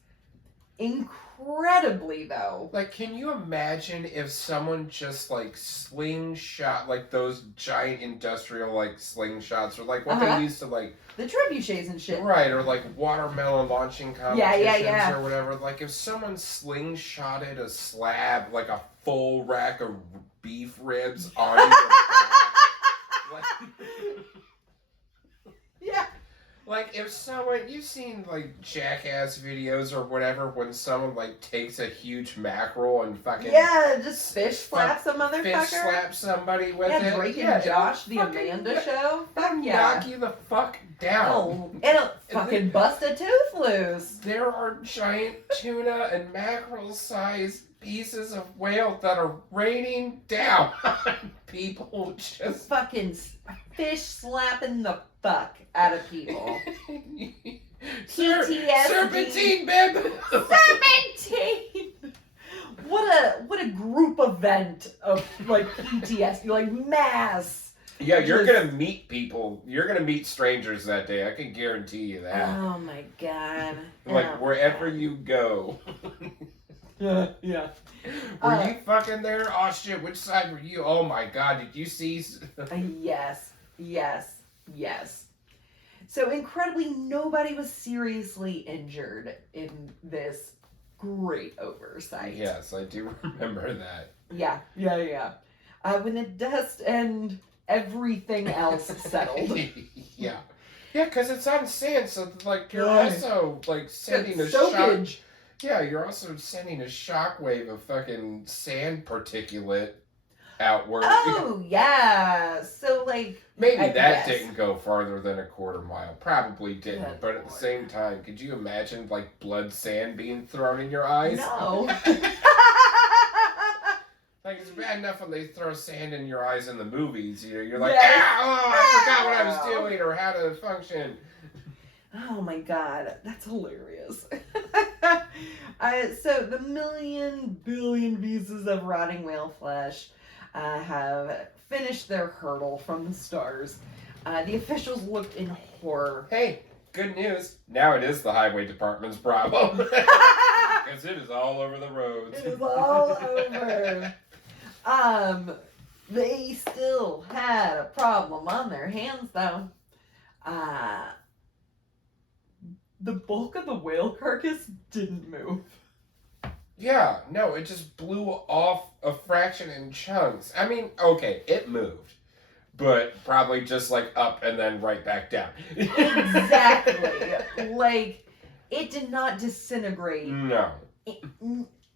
Incredibly, though. Like, can you imagine if someone just, like, slingshot, like, those giant industrial, like, slingshots, or, like, what they used to, like... The trebuchets and shit. Right, or, like, watermelon launching competitions yeah. or whatever. Like, if someone slingshotted a slab, like, a full rack of beef ribs on your back... like, yeah. Like, if someone, you've seen, like, Jackass videos or whatever, when someone, like, takes a huge mackerel and fucking... Yeah, just fish slaps a motherfucker. Fish slap somebody with it. Drake and Josh, the Amanda show. Fuck yeah. Knock you the fuck down. Oh, it'll fucking bust a tooth loose. There are giant tuna and mackerel-sized pieces of whale that are raining down on people just... Fucking fish slapping the fuck out of people. PTSD. Serpentine, babe! Serpentine! What a group event of, like, PTSD, like, mass. Yeah, you're gonna meet people. You're gonna meet strangers that day. I can guarantee you that. Oh my god. Like, wherever you go. Yeah. Were you fucking there? Oh shit, which side were you? Oh my god, did you see? Yes. So incredibly, nobody was seriously injured in this great oversight. Yes, I do remember that. Yeah. When the dust and everything else settled. Yeah, because it's on sand, so like you're also like sending a shock. Yeah, you're also sending a shockwave of fucking sand particulate outward. Oh yeah, so like maybe that didn't go farther than a quarter mile. Probably didn't, Good but at the same time, could you imagine like blood sand being thrown in your eyes? No. Like, it's bad enough when they throw sand in your eyes in the movies. You know, you're like, I forgot what I was doing or how to function. Oh my god, that's hilarious. So the billion pieces of rotting whale flesh have finished their hurdle from the stars. The officials looked in horror. Hey, good news. Now it is the highway department's problem. Because it is all over the roads. It is all over. They still had a problem on their hands, though. The bulk of the whale carcass didn't move. Yeah, no, it just blew off a fraction in chunks. I mean, okay, it moved. But probably just like up and then right back down. Exactly. Like, it did not disintegrate. No.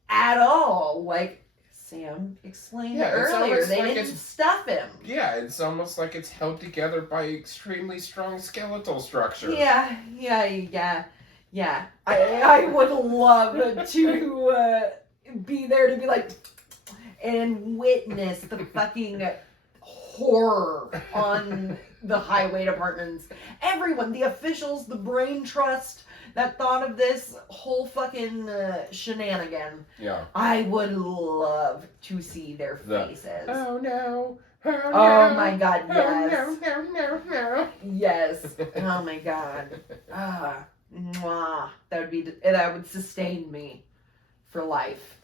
At all. Like, Sam explained earlier, they didn't stuff him. Yeah, it's almost like it's held together by extremely strong skeletal structure. Yeah. I would love to be there to be like, and witness the fucking horror on the highway departments, everyone, the officials, the brain trust that thought of this whole fucking shenanigan. Yeah. I would love to see their faces. Oh no. Oh, oh no. my god, yes. Oh, no. Yes. Oh my god. Mwah. That would sustain me for life.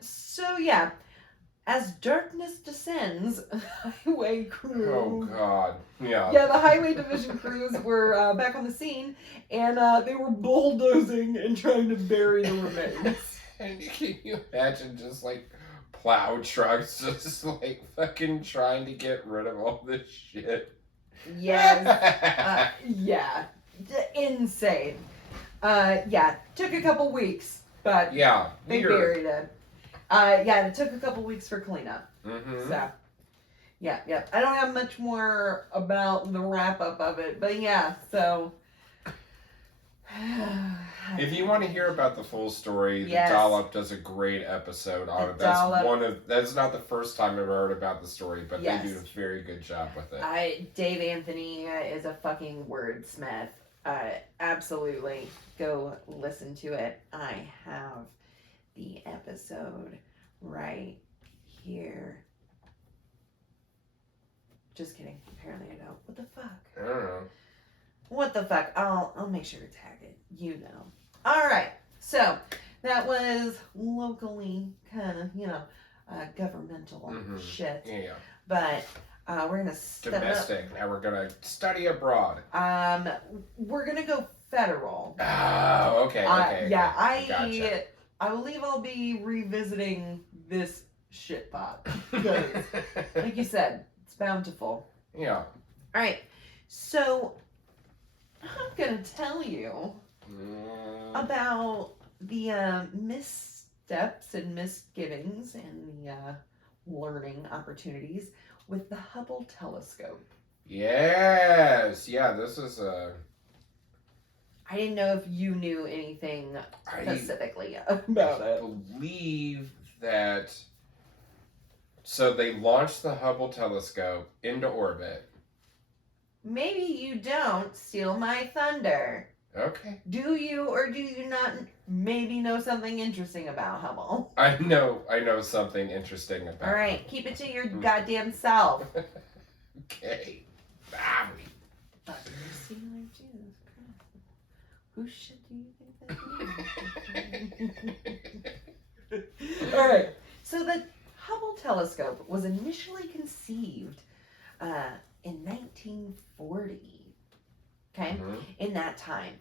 So yeah. As darkness descends, highway crew. Oh god. Yeah. Yeah, the highway division crews were back on the scene, and they were bulldozing and trying to bury the remains. And can you imagine just like plow trucks just like fucking trying to get rid of all this shit? Yes. Yeah. Insane. Yeah, took a couple weeks, but yeah, they buried it. Yeah, it took a couple weeks for cleanup. Mm-hmm. So, yeah. I don't have much more about the wrap up of it, but yeah, so. If you want to hear about the full story, yes. The Dollop does a great episode on it. That's not the first time I've heard about the story, but yes. They do a very good job with it. Dave Anthony is a fucking wordsmith. Absolutely. Go listen to it. I have the episode right here. Just kidding. Apparently I don't. What the fuck? I don't know. What the fuck? I'll make sure to tag it. You know. Alright. So that was locally kind of, governmental shit. Yeah. But we're gonna domestic. Now we're gonna study abroad. We're gonna go federal. Oh, okay. Yeah, Gotcha. I believe I'll be revisiting this shit pot. Because, like you said, it's bountiful. Yeah. Alright, so I'm gonna tell you about the missteps and misgivings and the learning opportunities with the Hubble telescope. Yes. Yeah, this is I didn't know if you knew anything specifically about it. I believe that. So they launched the Hubble telescope into orbit. Maybe you don't steal my thunder. Okay. Do you or do you not maybe know something interesting about Hubble? I know something interesting about. All right, keep it to your goddamn self. Okay. Bobby. Who shit do you think that is? All right. So the Hubble telescope was initially conceived in 1940. Okay? Mm-hmm. In that time.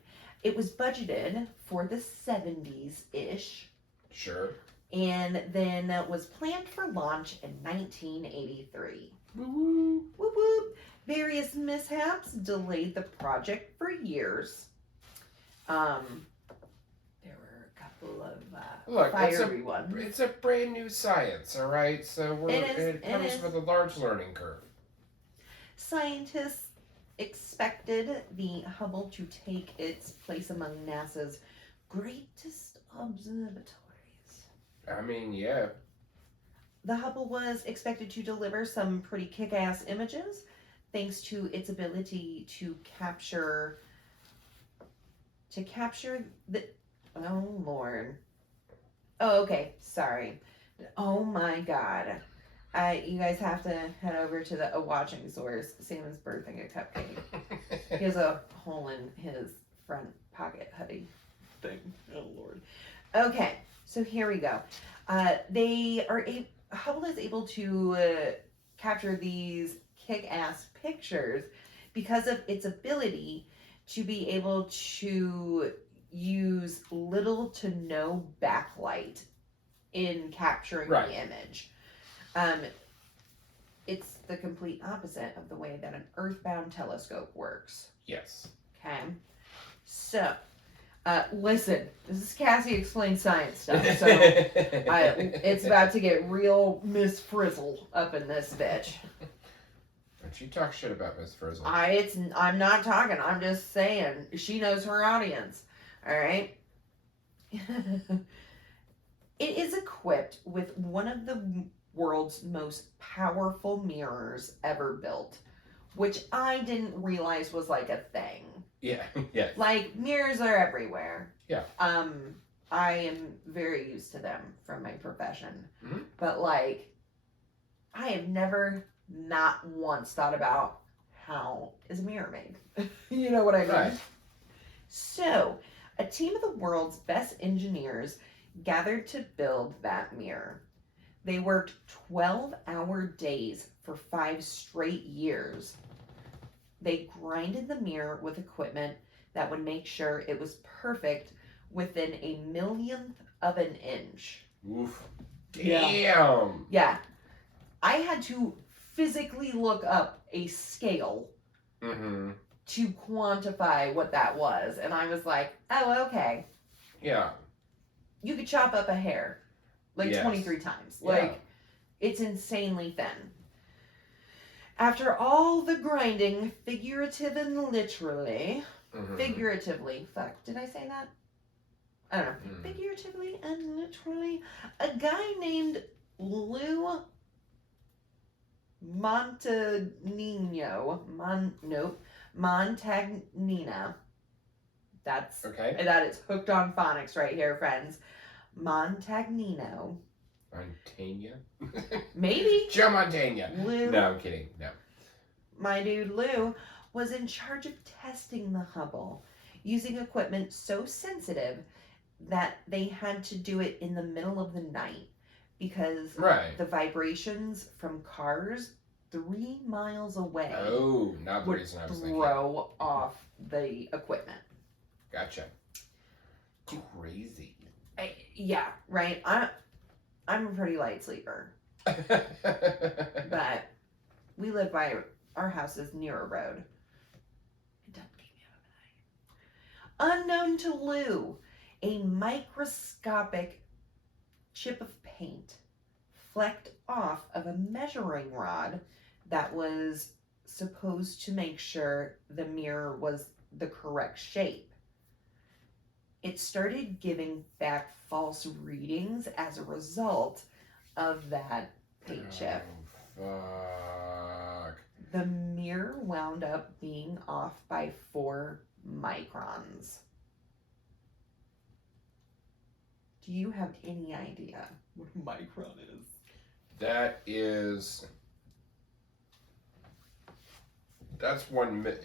It was budgeted for the 70s-ish. Sure. And then was planned for launch in 1983. Woo-woo. Whoop whoop. Various mishaps delayed the project for years. There were a couple of fiery ones. It's a brand new science, all right? So it comes with a large learning curve. Scientists expected the Hubble to take its place among NASA's greatest observatories. I mean, yeah. The Hubble was expected to deliver some pretty kick-ass images thanks to its ability to capture the... Oh, Lord. Oh, okay. Sorry. Oh, my God. You guys have to head over to a watching source. Sam is birthing a cupcake. He has a hole in his front pocket hoodie thing. Oh, Lord. Okay. So here we go. Hubble is able to capture these kick-ass pictures because of its ability to be able to use little to no backlight in capturing the image. It's the complete opposite of the way that an earthbound telescope works. Yes. Okay. So, listen, this is Cassie Explains Science stuff, so it's about to get real Miss Frizzle up in this bitch. Don't you talk shit about Miss Frizzle. I'm not talking, I'm just saying, she knows her audience, alright? It is equipped with one of the world's most powerful mirrors ever built, which I didn't realize was like a thing. Yeah. Yeah. Like, mirrors are everywhere. Yeah. I am very used to them from my profession. Mm-hmm. But, like, I have never, not once, thought about how is a mirror made. You know what I mean? Right. So, a team of the world's best engineers gathered to build that mirror. They worked 12-hour days for 5 straight years. They grinded the mirror with equipment that would make sure it was perfect within a millionth of an inch. Oof. Yeah. Damn. Yeah. I had to physically look up a scale Mm-hmm. to quantify what that was. And I was like, oh, okay. Yeah. You could chop up a hair like Yes. 23 times. Yeah. Like, it's insanely thin. After all the grinding, figuratively and literally, Mm-hmm. figuratively, fuck, did I say that? I don't know. Mm. Figuratively and literally, a guy named Lou Montagnina. That's Okay. that is hooked on phonics right here, friends. Montagnino. Montaigne? Maybe. Joe Montaigne. Lou. No, I'm kidding. No. My dude Lou was in charge of testing the Hubble using equipment so sensitive that they had to do it in the middle of the night because Right. the vibrations from cars 3 miles away Oh, not the would reason I was thinking. throw off the equipment. Gotcha. Crazy. Yeah, right. I'm a pretty light sleeper, but we live by our house is near a road. It doesn't keep me up at night. Unknown to Lou, a microscopic chip of paint flecked off of a measuring rod that was supposed to make sure the mirror was the correct shape. It started giving back false readings as a result of that paint chip. Oh, fuck. The mirror wound up being off by 4 microns. Do you have any idea what a micron is? That is. That's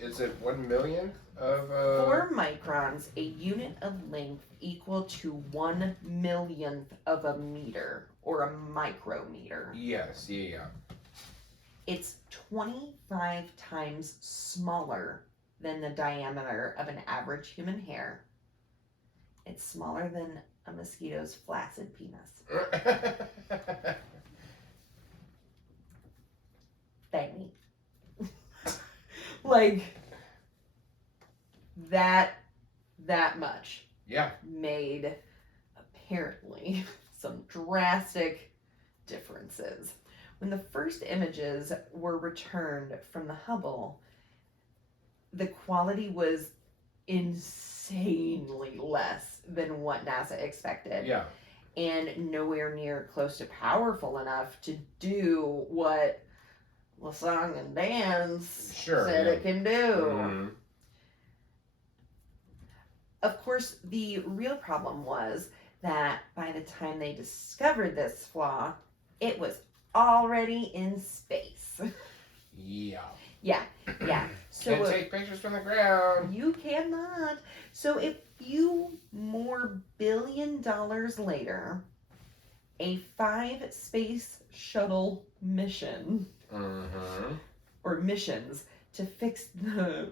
is it 1 millionth of 4 microns, a unit of length equal to 1 millionth of a meter, or a micrometer. Yes, yeah. It's 25 times smaller than the diameter of an average human hair. It's smaller than a mosquito's flaccid penis. Tiny. Like, that much Yeah. made, apparently, some drastic differences. When the first images were returned from the Hubble, the quality was insanely less than what NASA expected. Yeah. And nowhere near close to powerful enough to do what the Song and Dance said yeah. it can do. Mm-hmm. Of course, the real problem was that by the time they discovered this flaw, it was already in space. Yeah. Yeah. So Can't take pictures from the ground. you cannot. So a few more $1 billion later, a 5 space shuttle mission Mm-hmm. or missions to fix the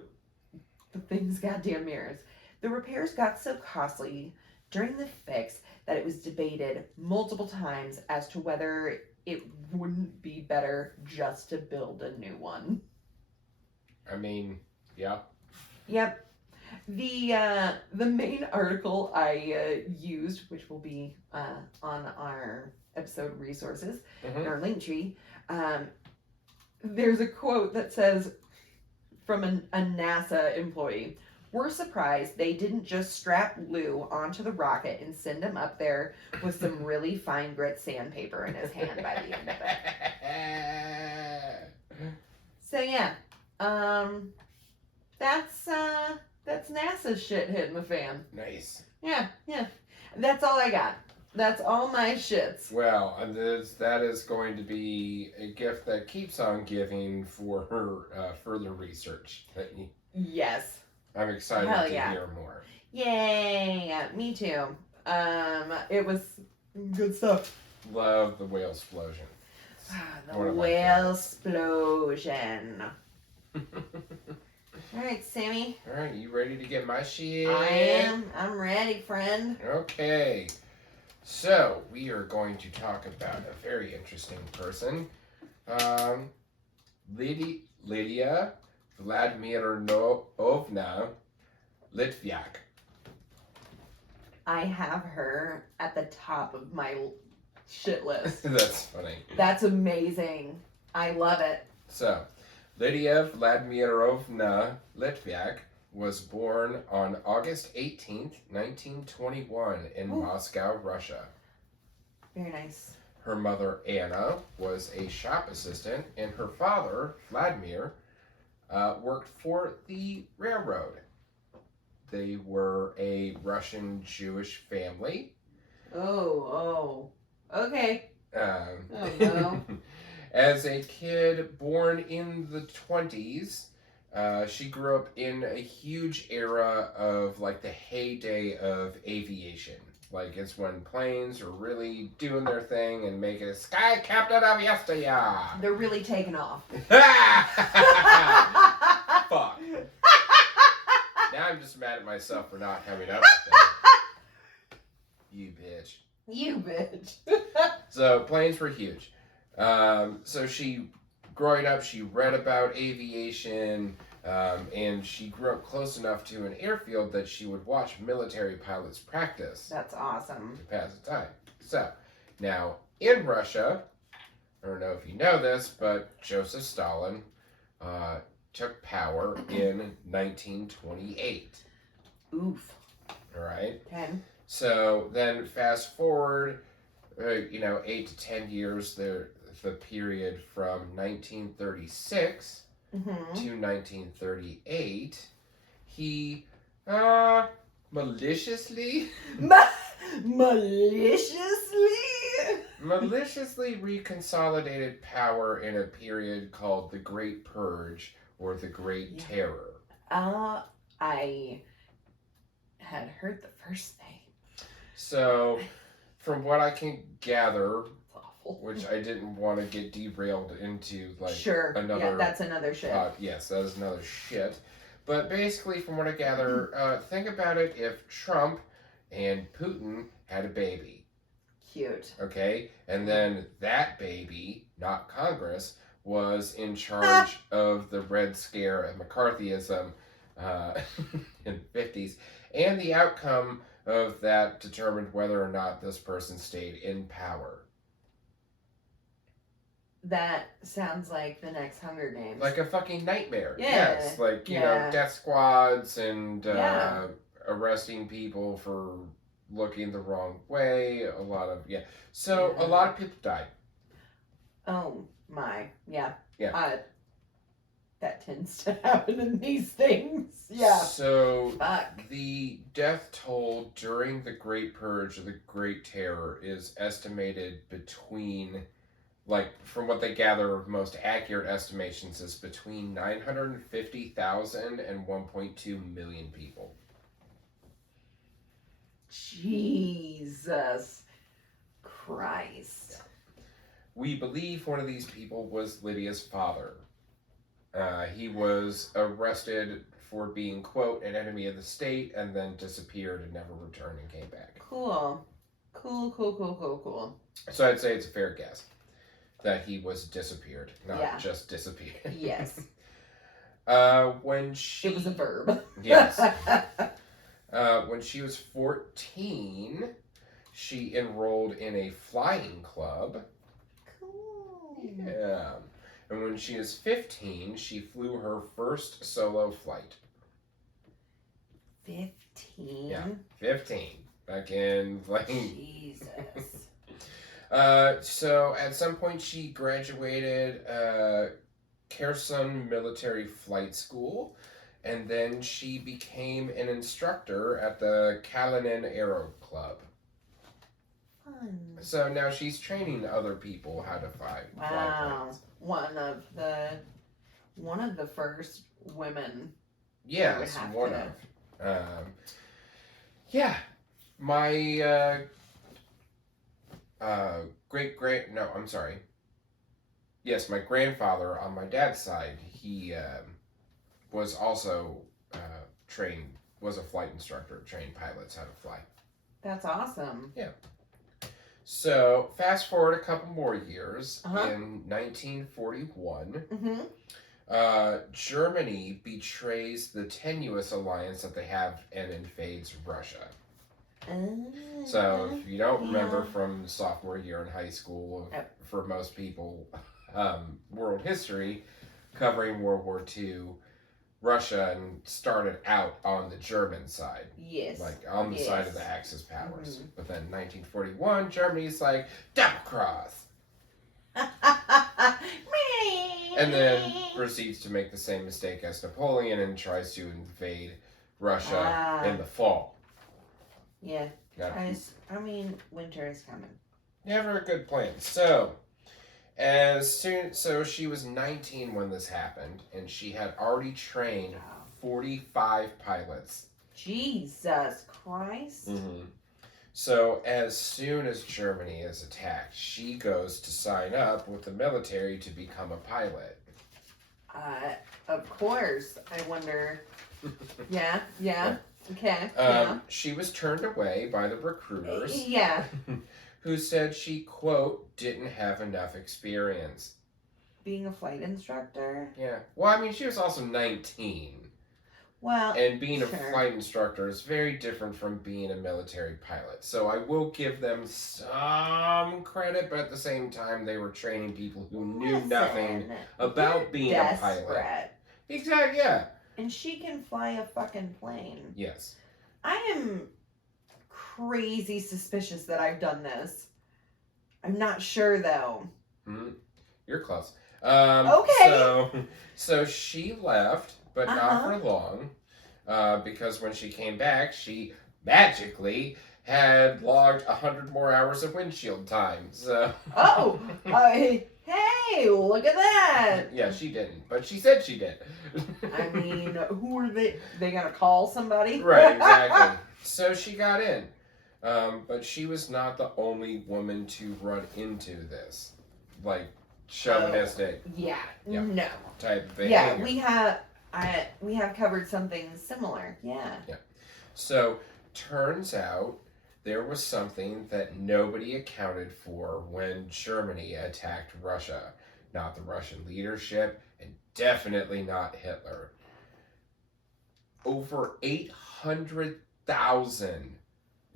thing's goddamn mirrors. The repairs got so costly during the fix that it was debated multiple times as to whether it wouldn't be better just to build a new one. I mean, yeah. Yep. The main article I used, which will be on our episode resources, Mm-hmm. in our link tree, there's a quote that says from a NASA employee, We're surprised they didn't just strap Lou onto the rocket and send him up there with some really fine grit sandpaper in his hand by the end of it. So yeah, that's NASA's shit hitting the fan. Nice. Yeah. That's all I got. That's all my shits. Well, that is going to be a gift that keeps on giving for her further research. Yes. I'm excited Hell to yeah. hear more. Yay! Me too. It was good stuff. Love the whale explosion. The whale explosion. All right, Sammy. All right, you ready to get my shit? I am. I'm ready, friend. Okay. So, we are going to talk about a very interesting person. Lydia Vladimirovna Litviak. I have her at the top of my shit list. That's funny. That's amazing. I love it. So, Lydia Vladimirovna Litviak was born on August 18th, 1921 in Moscow, Russia. Very nice. Her mother, Anna, was a shop assistant, and her father, Vladimir, worked for the railroad. They were a Russian Jewish family. Oh. Okay. Oh, no. As a kid born in the 20s, she grew up in a huge era of like the heyday of aviation. Like it's when planes are really doing their thing and making a sky captain of yesteryear. They're really taking off. Fuck. Now I'm just mad at myself for not coming up with that. You bitch. You bitch. So planes were huge. So growing up, she read about aviation, and she grew up close enough to an airfield that she would watch military pilots practice. That's awesome. To pass the time. So, now, in Russia, I don't know if you know this, but Joseph Stalin took power in 1928. Oof. All right? 10. So, then fast forward, 8 to 10 years, the period from 1936 to 1938, he maliciously reconsolidated power in a period called the Great Purge or the Great Terror. I had heard the first name. So, from what I can gather, which I didn't want to get derailed into, another... Yeah, that's another shit. Yes, that is another shit. But basically, from what I gather, think about it if Trump and Putin had a baby. Cute. Okay? And then that baby, not Congress, was in charge of the Red Scare and McCarthyism in the 50s. And the outcome of that determined whether or not this person stayed in power. That sounds like the next Hunger Games. Like a fucking nightmare. Yeah. Yes. Like, you know, death squads and arresting people for looking the wrong way. A lot of, So, a lot of people died. Oh, my. Yeah. Yeah. That tends to happen in these things. Yeah. So, the death toll during the Great Purge or the Great Terror is estimated between... from what they gather, most accurate estimations is between 950,000 and 1.2 million people. Jesus Christ. We believe one of these people was Lydia's father. He was arrested for being, quote, an enemy of the state, and then disappeared and never returned and came back. Cool. So I'd say it's a fair guess that he was disappeared, not just disappeared. Yes. It was a verb. Yes. When she was 14, she enrolled in a flying club. Cool. Yeah. And when she was 15, she flew her first solo flight. 15? Yeah, 15. Back in, like... Jesus. So at some point she graduated Kherson Military Flight School, and then she became an instructor at the Kalinin Aero Club. Fun. So now she's training other people how to fly planes. One of the first women. Yes, one of. Yeah, my Yes, my grandfather on my dad's side, he was also was a flight instructor, trained pilots how to fly. That's awesome. Yeah. So, fast forward a couple more years, in 1941, Germany betrays the tenuous alliance that they have and invades Russia. So, if you don't remember from sophomore year in high school, for most people, world history, covering World War II, Russia started out on the German side. Yes. Like, on the side of the Axis powers. But then 1941, Germany's like, double cross! And then proceeds to make the same mistake as Napoleon and tries to invade Russia in the fall. Yeah. Guys, winter is coming. Never a good plan. So she was 19 when this happened, and she had already trained 45 pilots. Jesus Christ. So as soon as Germany is attacked, she goes to sign up with the military to become a pilot. Of course. I wonder. Yeah. Okay. She was turned away by the recruiters. Yeah. Who said she, quote, didn't have enough experience. Being a flight instructor? Yeah. Well, she was also 19. Well, and being a flight instructor is very different from being a military pilot. So I will give them some credit, but at the same time, they were training people who knew nothing about being a pilot. Exactly, yeah. And she can fly a fucking plane. Yes. I am crazy suspicious that I've done this. I'm not sure, though. You're close. Okay. So she left, but not for long, because when she came back, she magically had logged 100 more hours of windshield time. So. Hey, look at that. Yeah, she didn't, but she said she did. Who are they? They gonna call somebody? Right, exactly. So she got in. But she was not the only woman to run into this, like, chauvinistic no type of behavior. Yeah, we have covered something similar. Yeah. So turns out there was something that nobody accounted for when Germany attacked Russia. Not the Russian leadership, and definitely not Hitler. Over 800,000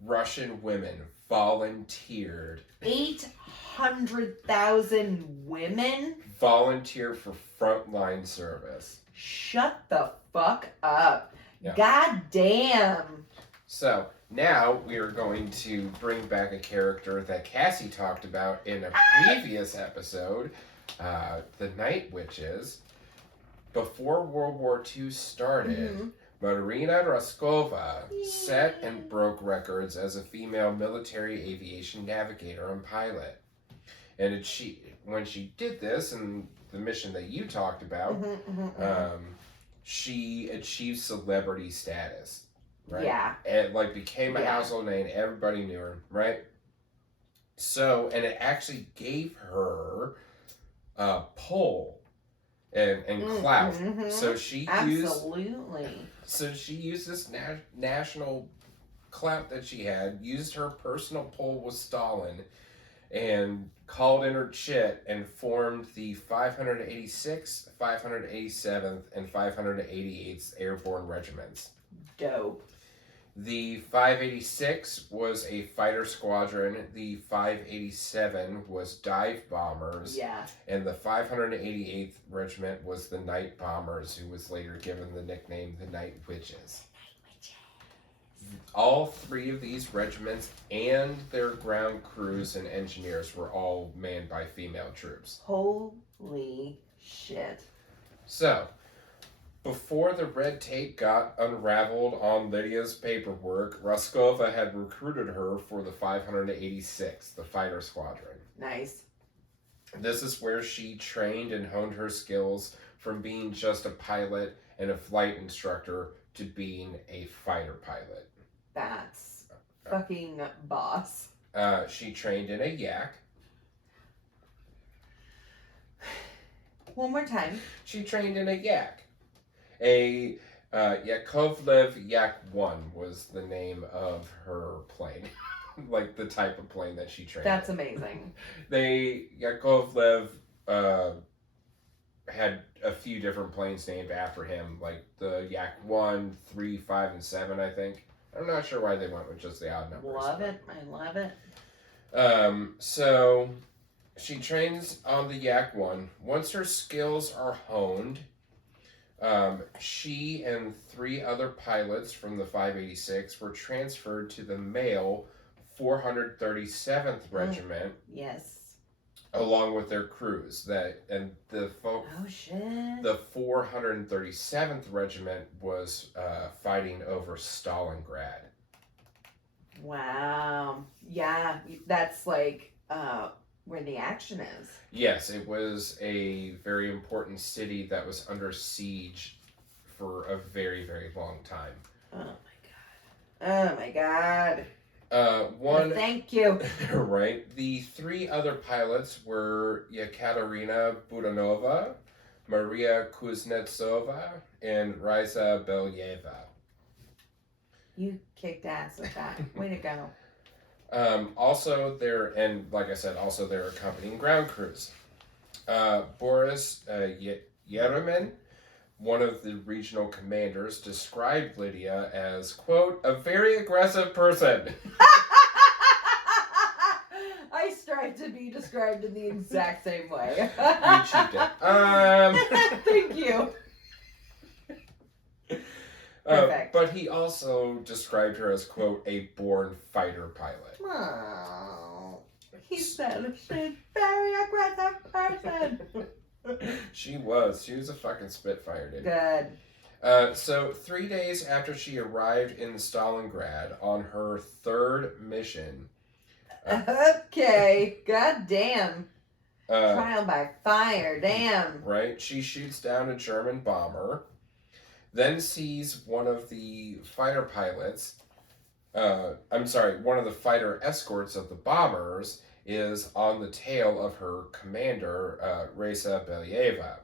Russian women volunteered. 800,000 women? Volunteer for frontline service. Shut the fuck up. Yeah. God damn. So, now we are going to bring back a character that Cassie talked about in a previous episode, the Night Witches. Before World War II started, Marina Roskova set and broke records as a female military aviation navigator and pilot. And when she did this, and the mission that you talked about, she achieved celebrity status, right? Yeah. And became a household name. Everybody knew her, right? So, and it actually gave her pull and clout. So she used this national clout that she had, used her personal pull with Stalin, and called in her chit and formed the 586th, 587th, and 588th Airborne Regiments. Dope. The 586 was a fighter squadron. The 587 was dive bombers. Yeah. And the 588th Regiment was the night bombers, who was later given the nickname the Night Witches. All 3 of these regiments and their ground crews and engineers were all manned by female troops. Holy shit. So, before the red tape got unraveled on Lydia's paperwork, Raskova had recruited her for the 586th, the fighter squadron. Nice. This is where she trained and honed her skills from being just a pilot and a flight instructor to being a fighter pilot. That's fucking boss. She trained in a yak. One more time. She trained in a yak. A Yakovlev Yak-1 was the name of her plane. Like the type of plane that she trained That's in. amazing. Yakovlev had a few different planes named after him, like the Yak-1, 3, 5, and 7, I think. I'm not sure why they went with just the odd numbers. Love it. I love it. So she trains on the Yak-1. Once her skills are honed, she and 3 other pilots from the 586 were transferred to the male 437th Regiment. Yes. Along with their crews. The Oh shit. The 437th Regiment was fighting over Stalingrad. Wow. Yeah, that's like where the action is. Yes, it was a very important city that was under siege for a very, very long time. Oh my god. Oh my god. Thank you. Right. The 3 other pilots were Yekaterina Budanova, Maria Kuznetsova, and Raisa Belyeva. You kicked ass with that. Way to go. Also, like I said, their accompanying ground crews. Boris Yeremin, one of the regional commanders, described Lydia as, quote, a very aggressive person. I strive to be described in the exact same way. You cheaped it. Thank you. Perfect. But he also described her as, quote, a born fighter pilot. Oh, he said she's a very aggressive person. She was a fucking Spitfire, dude. Good. So 3 days after she arrived in Stalingrad on her 3rd mission. Okay, god damn. Trial by fire, damn. Right? She shoots down a German bomber, then sees one of the fighter pilots, one of the fighter escorts of the bombers is on the tail of her commander, Raisa Belyeva.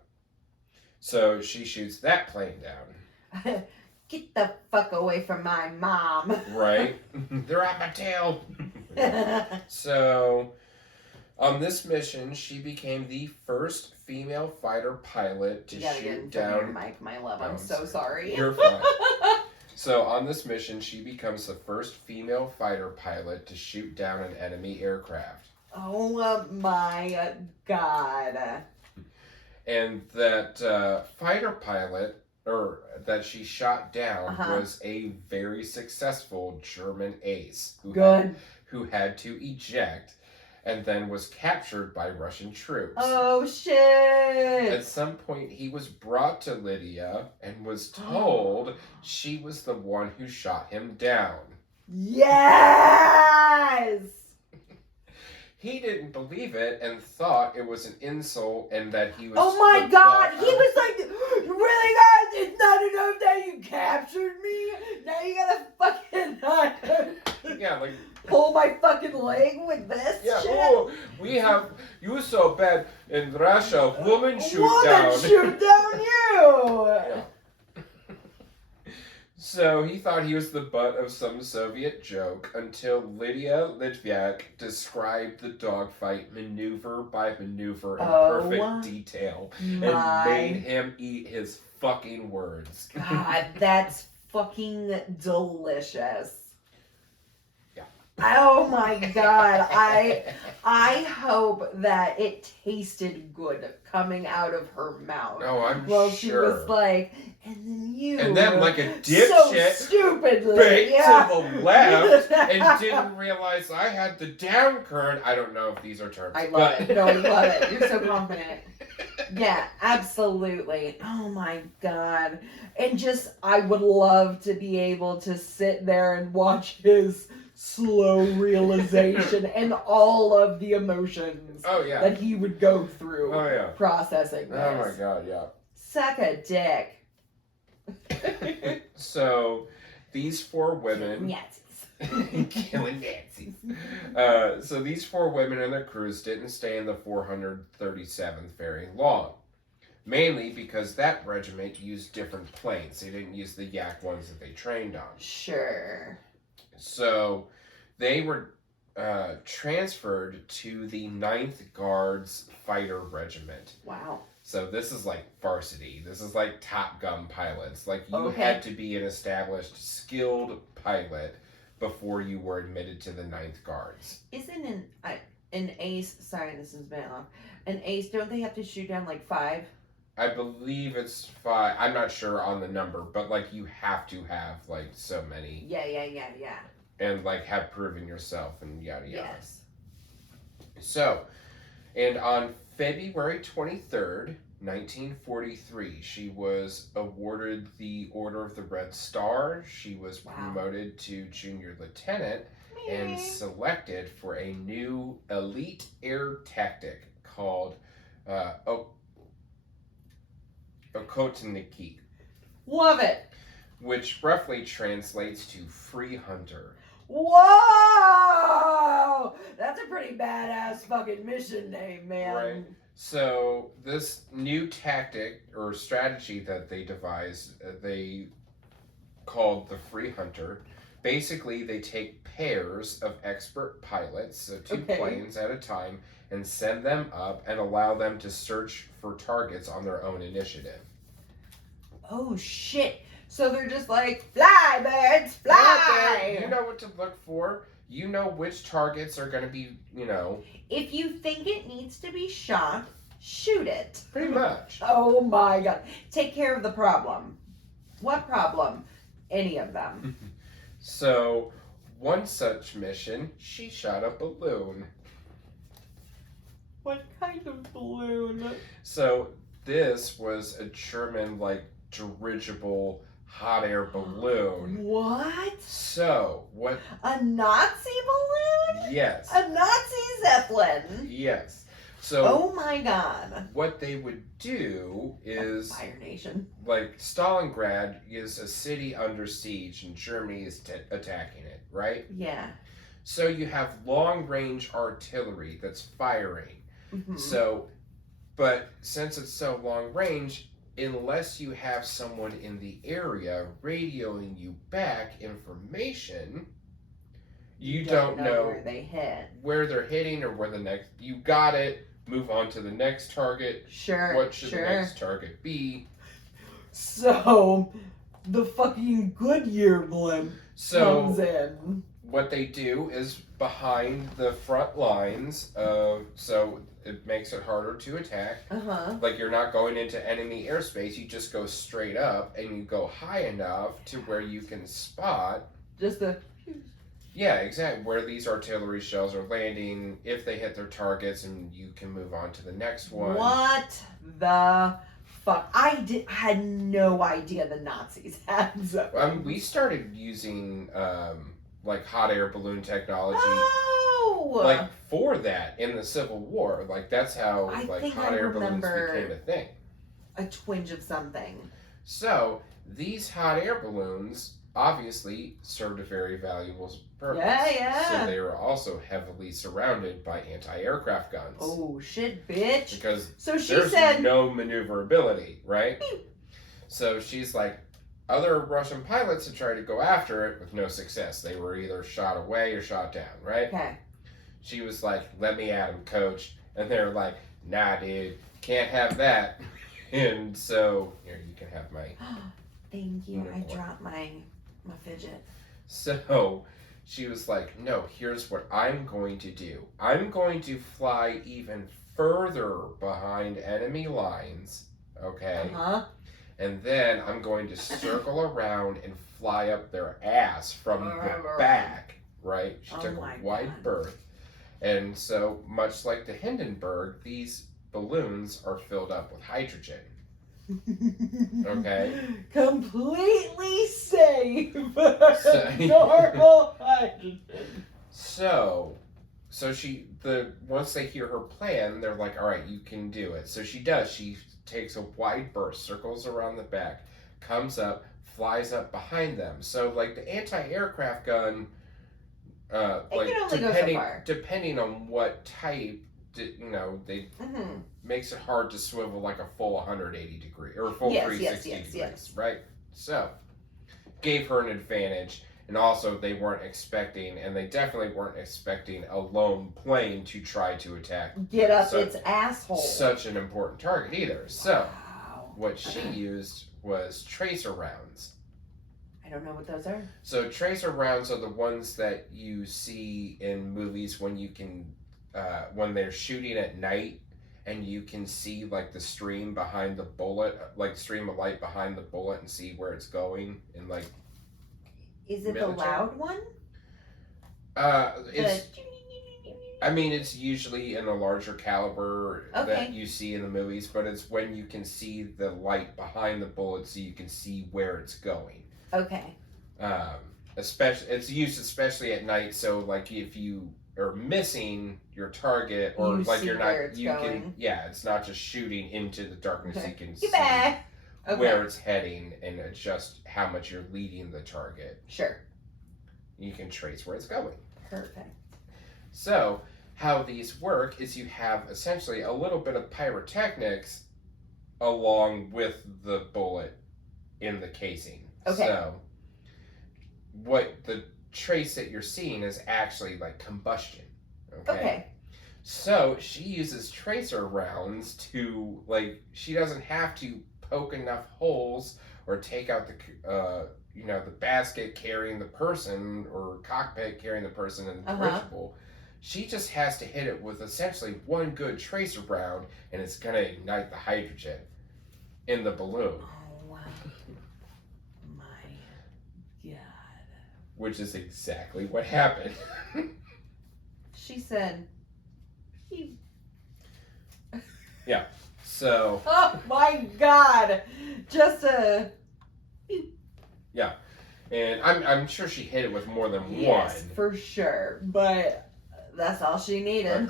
So she shoots that plane down. Get the fuck away from my mom. Right? They're on my tail. So, on this mission, she became the first female fighter pilot to shoot down... Your mic, my love. I'm so sorry. You're fine. So, on this mission, she becomes the first female fighter pilot to shoot down an enemy aircraft. Oh my god. And that fighter pilot, or that she shot down, was a very successful German ace who had to eject and then was captured by Russian troops. Oh shit! At some point, he was brought to Lydia and was told she was the one who shot him down. Yes! He didn't believe it and thought it was an insult and that he was... Oh my god! He was like, really guys, it's not enough that you captured me? Now you gotta fucking yeah, like... pull my fucking leg with this shit? Oh, we have... You so bad in Russia, woman shoot down. Woman shoot down you! Yeah. So he thought he was the butt of some Soviet joke until Lydia Litviak described the dogfight maneuver by maneuver in perfect detail and made him eat his fucking words. God, that's fucking delicious. Yeah. Oh my God. I hope that it tasted good coming out of her mouth. Oh, I'm well, sure. She was like, and then you. And then like a so dipshit stupidly. baked Yeah. to the left and didn't realize I had the down current. I don't know if these are terms. I love it. No, I love it. You're so confident. Yeah, absolutely. Oh my God. And just, I would love to be able to sit there and watch his slow realization and all of the emotions that he would go through processing this. Oh my God, yeah. Suck a dick. So, these 4 women... Nazis. Killing Nazis. So these 4 women and their crews didn't stay in the 437th very long. Mainly because that regiment used different planes. They didn't use the yak ones that they trained on. Sure. So they were transferred to the 9th Guards Fighter Regiment. Wow. So this is like varsity. This is like Top Gun pilots. Like you had to be an established, skilled pilot before you were admitted to the 9th Guards. Isn't an ace, sorry, this is been off, an ace, don't they have to shoot down like 5? I believe it's 5. I'm not sure on the number, but like you have to have like so many. Yeah. And like have proven yourself and yada yada. Yes. So, and on February 23rd, 1943, she was awarded the Order of the Red Star. She was promoted to junior lieutenant and selected for a new elite air tactic called Okotaniki. Love it. Which roughly translates to free hunter. Whoa! That's a pretty badass fucking mission name, man. Right. So this new tactic or strategy that they devised, they called the free hunter. Basically, they take pairs of expert pilots, so 2 planes at a time, and send them up and allow them to search for targets on their own initiative. Oh, shit. So they're just like, fly, birds, fly! You know what to look for. You know which targets are going to be, If you think it needs to be shot, shoot it. Pretty much. Oh my God. Take care of the problem. What problem? Any of them. So, one such mission, she shot a balloon. What kind of balloon? So, this was a German, dirigible hot air balloon. What? So, what? A Nazi balloon? Yes. A Nazi Zeppelin? Yes. So, oh my God. What they would do is... Fire Nation. Stalingrad is a city under siege and Germany is attacking it, right? Yeah. So you have long-range artillery that's firing. Mm-hmm. So, but since it's so long-range, unless you have someone in the area radioing you back information, you don't know where they hit. Where they're hitting or where the next... You got it. Move on to the next target. Sure. What should the next target be? So, the fucking Goodyear blimp comes in. What they do is behind the front lines, so it makes it harder to attack. Like you're not going into enemy airspace, you just go straight up and you go high enough to where you can spot. Just the... Yeah, exactly. Where these artillery shells are landing, if they hit their targets, and you can move on to the next one. What the fuck? I had no idea the Nazis had Zeppelins. We started using hot air balloon technology. Oh! For that in the Civil War. That's how hot air balloons became a thing. A twinge of something. So these hot air balloons obviously served a very valuable purpose. Yeah. So they were also heavily surrounded by anti-aircraft guns. Oh shit, bitch! Because there's no maneuverability, right? So she's like, other Russian pilots had tried to go after it with no success. They were either shot away or shot down, right? Okay. She was like, let me at him, coach. And they're like, nah, dude, can't have that. And so, here, you can have my... Thank you. unicorn. I dropped my fidget. So, she was like, no, here's what I'm going to do. I'm going to fly even further behind enemy lines, okay? Uh-huh. And then I'm going to circle around and fly up their ass from the back, right? She took a wide berth. And so, much like the Hindenburg, these balloons are filled up with hydrogen. Okay? Completely safe. Normal hydrogen. So once they hear her plan, they're like, all right, you can do it. So she does. She takes a wide burst, circles around the back, comes up, flies up behind them. So, like, the anti-aircraft gun, like, can only go so far. Depending on what type, they makes it hard to swivel like a full 180 degree or a full 360 degrees, right? So, gave her an advantage. And also, they weren't expecting, and they definitely weren't expecting a lone plane to try to attack. Get up its asshole. Such an important target either. So, what she used was tracer rounds. I don't know what those are. So, tracer rounds are the ones that you see in movies when you can, when they're shooting at night, and you can see, like, the stream behind the bullet, like, stream of light behind the bullet and see where it's going, and, like, is it military? The loud one? It's usually in a larger caliber that you see in the movies, but it's when you can see the light behind the bullet so you can see where it's going. Okay. It's used especially at night, so, like, if you are missing your target, or like you're not, it's not just shooting into the darkness. You can see where it's heading and adjust how much you're leading the target. Sure. You can trace where it's going. Perfect. So, how these work is you have essentially a little bit of pyrotechnics along with the bullet in the casing. Okay. So, what the trace that you're seeing is actually like combustion. Okay. So, she uses tracer rounds to, like, she doesn't have to poke enough holes or take out the basket carrying the person or cockpit carrying the person in the dirigible. She just has to hit it with essentially one good tracer round, and it's going to ignite the hydrogen in the balloon. Oh, wow. My God. Which is exactly what happened. She said, yeah. So. Oh my God! Just a. Yeah, and I'm sure she hit it with more than one. Yes, for sure. But that's all she needed.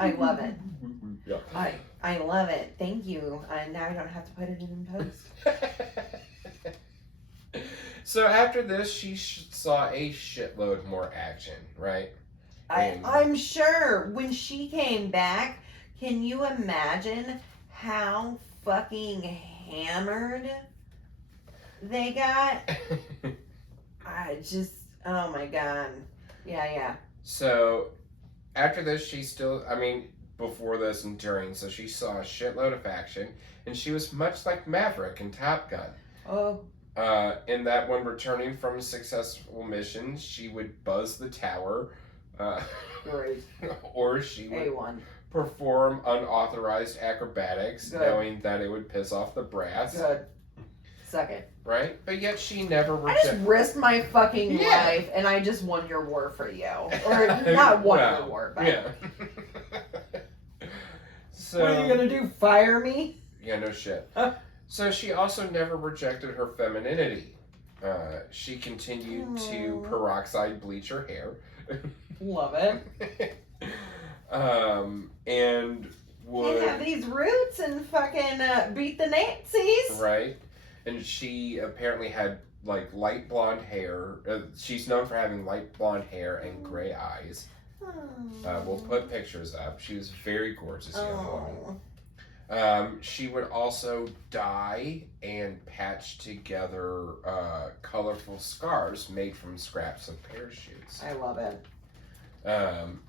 I love it. Yeah. I love it. Thank you. Now I don't have to put it in post. So after this, she saw a shitload more action, right? I'm sure when she came back. Can you imagine how fucking hammered they got? Oh my God. Yeah. So, after this, before this and during, so she saw a shitload of action, and she was much like Maverick in Top Gun. Oh. In that when returning from a successful mission, she would buzz the tower. Great. Or she would A1. Perform unauthorized acrobatics, knowing that it would piss off the brass. Good. Second. Right? But yet she never I just risked my fucking life, and I just won your war for you. Or not won your war, but... Yeah. So, what are you gonna do, fire me? Yeah, no shit. So she also never rejected her femininity. She continued to peroxide bleach her hair. Love it. And would have these roots and fucking beat the Nazis. Right. And she apparently had like light blonde hair. She's known for having light blonde hair and gray eyes. We'll put pictures up. She was a very gorgeous young woman. She would also dye and patch together colorful scarves made from scraps of parachutes. I love it.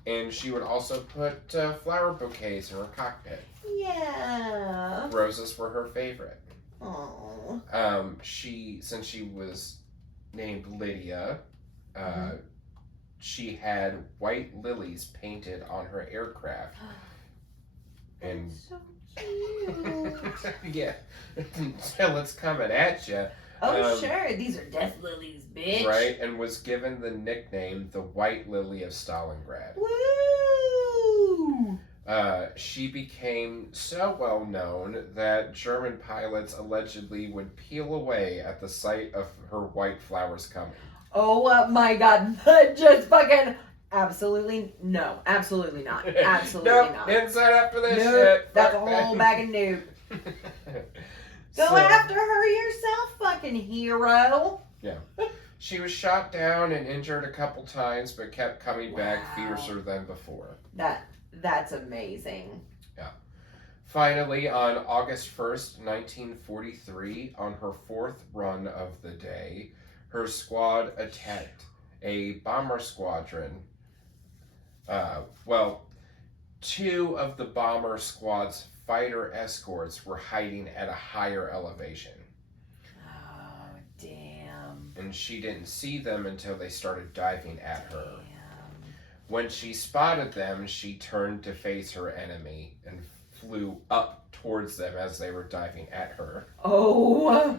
And she would also put flower bouquets in her cockpit. Yeah. Roses were her favorite. Oh. Since she was named Lydia. She had white lilies painted on her aircraft. And so cute. yeah, until it's coming at you. Oh, sure. These are death lilies, bitch. Right, and was given the nickname the White Lily of Stalingrad. Woo! She became so well known that German pilots allegedly would peel away at the sight of her white flowers coming. Oh my god, just fucking absolutely no, absolutely not, absolutely nope, not. Didn't sign up for this nope, shit. That's Fuck a whole that. bag of noob. Go after her yourself, fucking hero. Yeah. She was shot down and injured a couple times, but kept coming back fiercer than before. That's amazing. Yeah. Finally, on August 1st, 1943, on her fourth run of the day, her squad attacked a bomber squadron. Two of the bomber squad's fighter escorts were hiding at a higher elevation. Oh, damn. And she didn't see them until they started diving at her. Damn. When she spotted them, she turned to face her enemy and flew up towards them as they were diving at her. Oh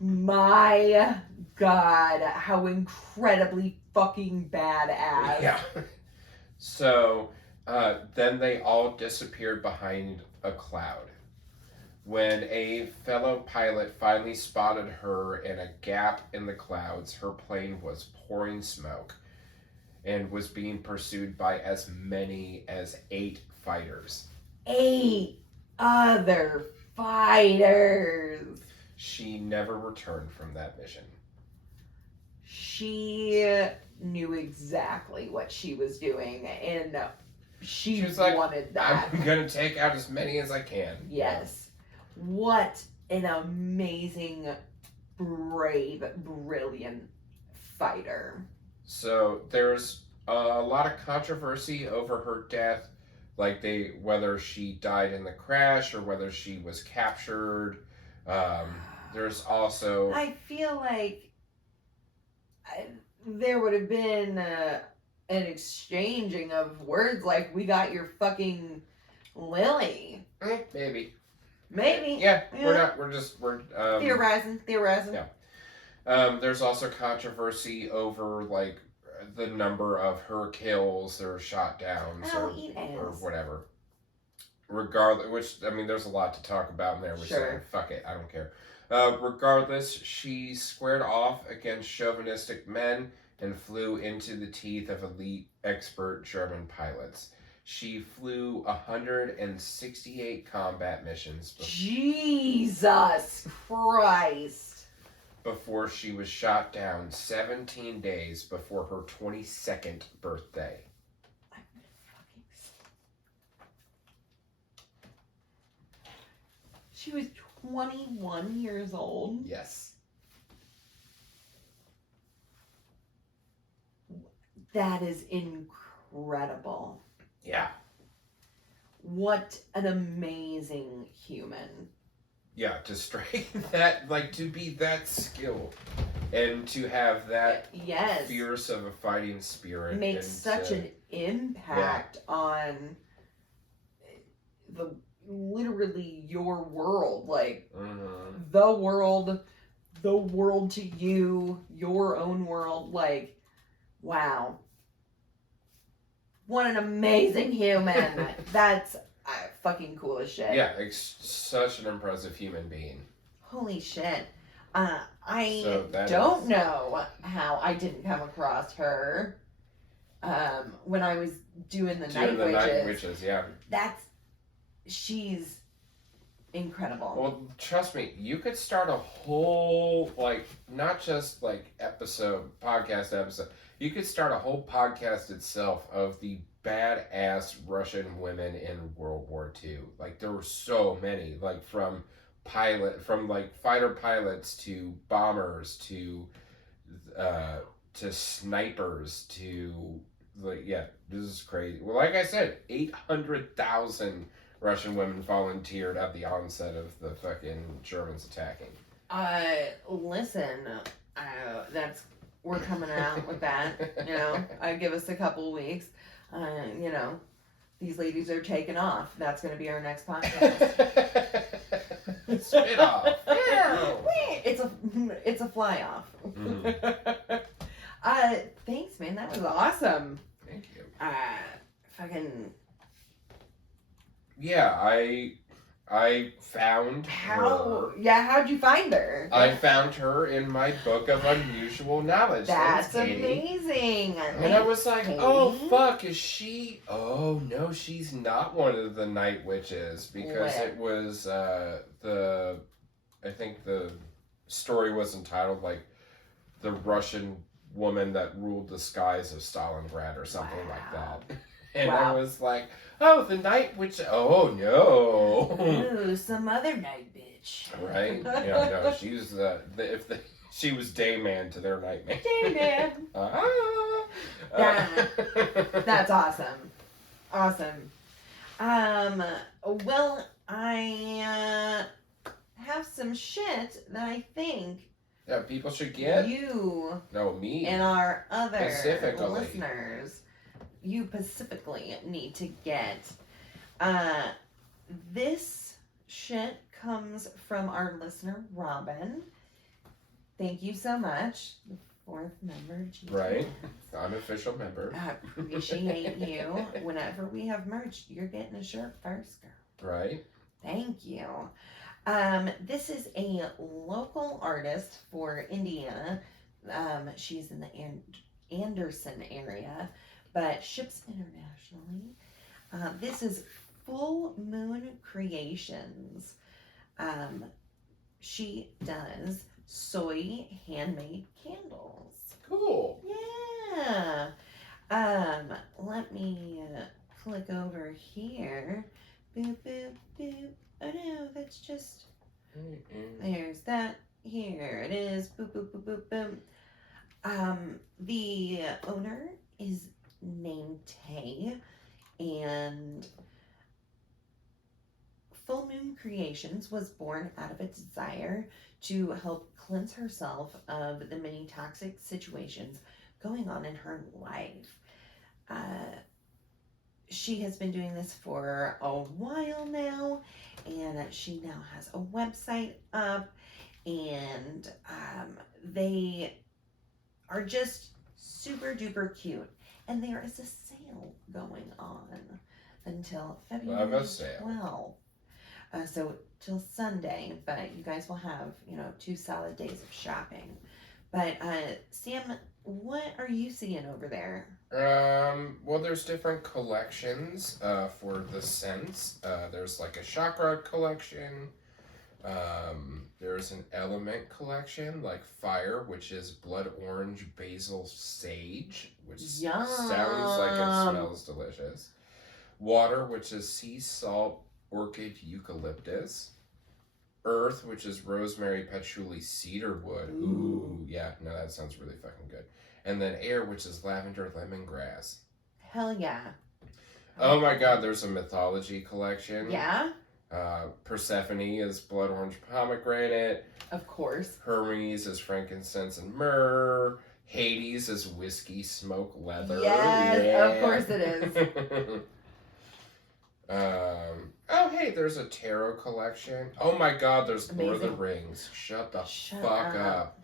my god, how incredibly fucking badass. Yeah. So, then they all disappeared behind a cloud. When a fellow pilot finally spotted her in a gap in the clouds, her plane was pouring smoke and was being pursued by as many as 8 fighters. 8 other fighters. She never returned from that mission. She knew exactly what she was doing, and she was like, wanted that. I'm gonna take out as many as I can. Yes. What an amazing, brave, brilliant fighter. So there's a lot of controversy over her death, like whether she died in the crash or whether she was captured. There's also, I feel like there would have been an exchanging of words, like, we got your fucking Lily. maybe. Yeah. We're theorizing. Yeah. There's also controversy over like the number of her kills or shot downs or whatever. Regardless, which, I mean, there's a lot to talk about in there. Which Sure. Fuck it, I don't care. Regardless, she squared off against chauvinistic men and flew into the teeth of elite expert German pilots. She flew 168 combat missions Jesus Christ. before she was shot down 17 days before her 22nd birthday. She was 21 years old. Yes. That is incredible. Yeah. What an amazing human. Yeah, to straighten that, like, to be that skilled and to have that fierce of a fighting spirit. Makes such an impact on literally your world. Like, the world to you, your own world. Like, wow. What an amazing human. That's fucking cool as shit. Yeah, such an impressive human being. Holy shit. I don't know how I didn't come across her when I was doing the Night Witches. Yeah. She's incredible. Well, trust me, you could start a whole, like, not just, like, podcast episode. You could start a whole podcast itself of the badass Russian women in World War II. Like, there were so many, like, from fighter pilots to bombers to snipers to, like, yeah, this is crazy. Well, like I said, 800,000 Russian women volunteered at the onset of the fucking Germans attacking. Listen, we're coming out with that. You know, I give us a couple weeks. You know, these ladies are taking off. That's going to be our next podcast. Spit off. It's a fly off. Thanks, man. That was awesome. Thank you. Fucking. Yeah, I found her. Yeah, how'd you find her? I found her in my book of unusual knowledge. That's amazing. And I was like, oh, fuck, is she... Oh, no, she's not one of the night witches. Because it was I think the story was entitled, like, The Russian Woman That Ruled the Skies of Stalingrad or something like that. And I was like, oh, the night witch. Oh, no. Ooh, some other night bitch. Right? Yeah, no, she's she was Dayman to their Nightman. Dayman. That's awesome. Awesome. Well, I have some shit that I think people should get. You. No, me. And our other Specifically. listeners. You specifically need to get. This shit comes from our listener, Robin. Thank you so much. The 4th member. Right. Unofficial member. I appreciate you. Whenever we have merch, you're getting a shirt first, girl. Right. Thank you. This is a local artist for Indiana. She's in the Anderson area, but ships internationally. This is Full Moon Creations. She does soy handmade candles. Cool. Yeah. Let me click over here. Boop, boop, boop. Oh no, that's just... There's that. Here it is. Boop, boop, boop, boop, boop. The owner is named Tay, and Full Moon Creations was born out of a desire to help cleanse herself of the many toxic situations going on in her life. She has been doing this for a while now, and she now has a website up, and they are just super duper cute. And there is a sale going on until February 12th. So till Sunday, but you guys will have, 2 solid days of shopping. But Sam, what are you seeing over there? Well, there's different collections for the scents. There's like a chakra collection. There's an element collection, like fire, which is blood orange, basil, sage, which Yum. sounds like it smells delicious. Water, which is sea salt, orchid, eucalyptus. Earth, which is rosemary, patchouli, cedarwood. Ooh, yeah, no, that sounds really fucking good. And then air, which is lavender, lemongrass. Hell yeah. Oh my god, there's a mythology collection. Yeah? Persephone is blood orange pomegranate. Of course. Hermes is frankincense and myrrh. Hades is whiskey, smoke, leather. Yes, yeah. of course it is. Oh, hey, there's a tarot collection. Oh my god, there's Amazing. Lord of the Rings. Shut the fuck up.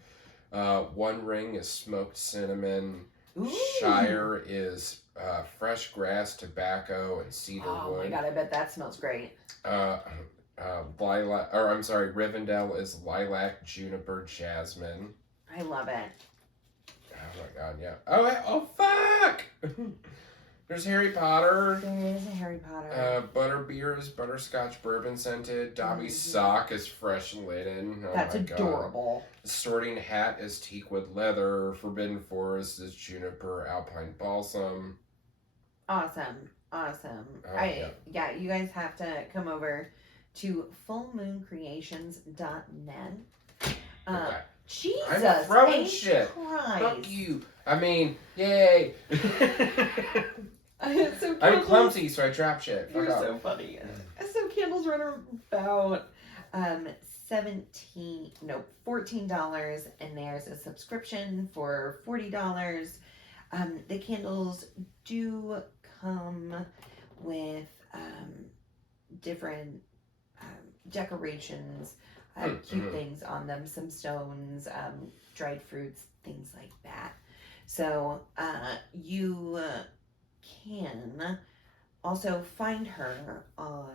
One ring is smoked cinnamon. Ooh. Shire is fresh grass, tobacco, and cedarwood. Oh my god, I bet that smells great. Rivendell is lilac, juniper, jasmine. I love it. Oh my god, yeah. Oh fuck! There's Harry Potter. There is a Harry Potter. Butterbeer is butterscotch bourbon scented. Dobby's sock is fresh linen. Oh That's my adorable. God. The sorting hat is teakwood leather. Forbidden forest is juniper, alpine balsam. Awesome. Oh, yeah, you guys have to come over to fullmooncreations.net. Okay. Jesus, I'm throwing H. shit. Christ. Fuck you. I mean, yay. So I'm clumsy, so I drop shit. You're Fuck so off. funny. So Candles run about $14, and there's a subscription for $40. The candles do come with different decorations, cute things on them, some stones, dried fruits, things like that. So you can also find her on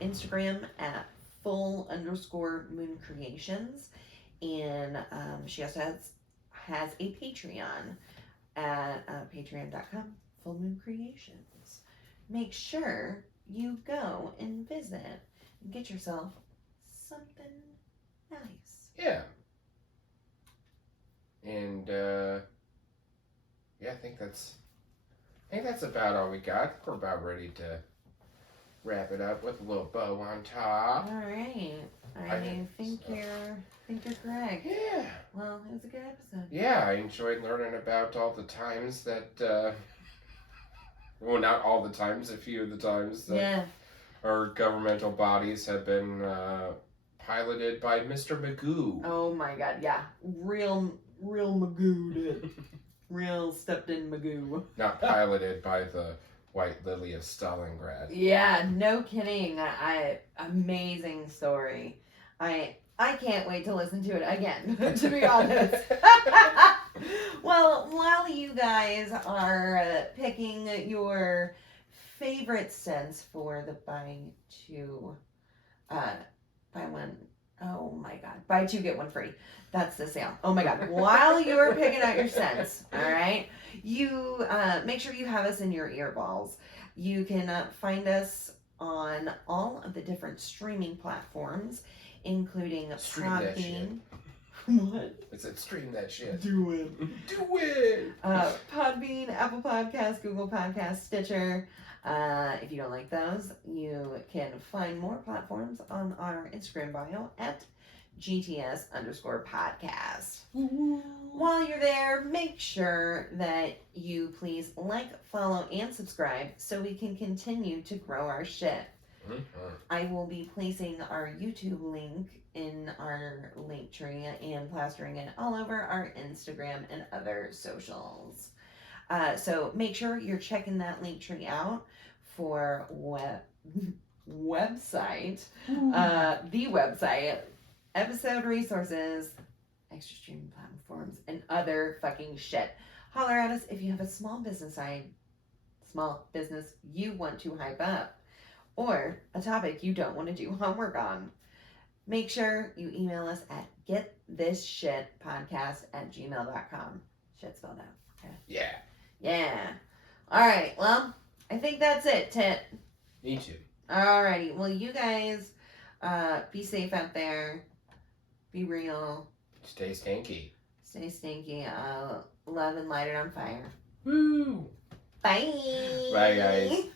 Instagram at full_moon creations, and she also has a Patreon at patreon.com fullmooncreations. Make sure you go and visit and get yourself something nice. Yeah. And yeah, I think that's about all we got. We're about ready to wrap it up with a little bow on top. All right. I think you're correct. Yeah. Well, it was a good episode. Yeah, I enjoyed learning about all the times that well, not all the times, a few of the times that our governmental bodies have been piloted by Mr. Magoo. Oh my God, yeah. Real Magoo did. Real stepped in Magoo. Not piloted by the White Lily of Stalingrad. Yeah, no kidding. Amazing story. I can't wait to listen to it again, to be honest. Well, while you guys are picking your favorite scents for the buy two get one free. That's the sale. Oh my God. While you're picking out your scents, all right, you make sure you have us in your earballs. You can find us on all of the different streaming platforms, including Podbean. What? I said stream that shit. Do it. Do it! Podbean, Apple Podcasts, Google Podcasts, Stitcher. If you don't like those, you can find more platforms on our Instagram bio at GTS_podcast. While you're there, make sure that you please like, follow, and subscribe so we can continue to grow our shit. I will be placing our YouTube link in our link tree and plastering it all over our Instagram and other socials. So make sure you're checking that link tree out for the website, episode resources, extra streaming platforms, and other fucking shit. Holler at us if you have a small business you want to hype up, or a topic you don't want to do homework on. Make sure you email us at getthissshitpodcast@gmail.com. Shit spelled out. Okay. Yeah. All right. Well, I think that's it, Tit. Me too. Alrighty. Well, you guys be safe out there. Be real. Stay stinky. Stay stinky. Love and light it on fire. Woo! Bye. Bye, guys.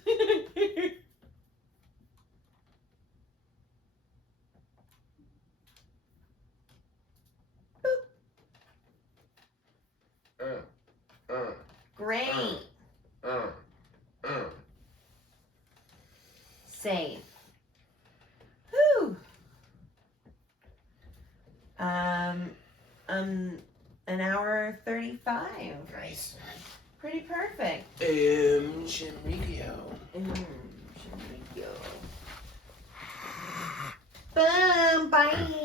Great. Safe. Whew. An hour 35. Nice. Pretty perfect. Shinrikyo. Shinrikyo. Boom. Bye.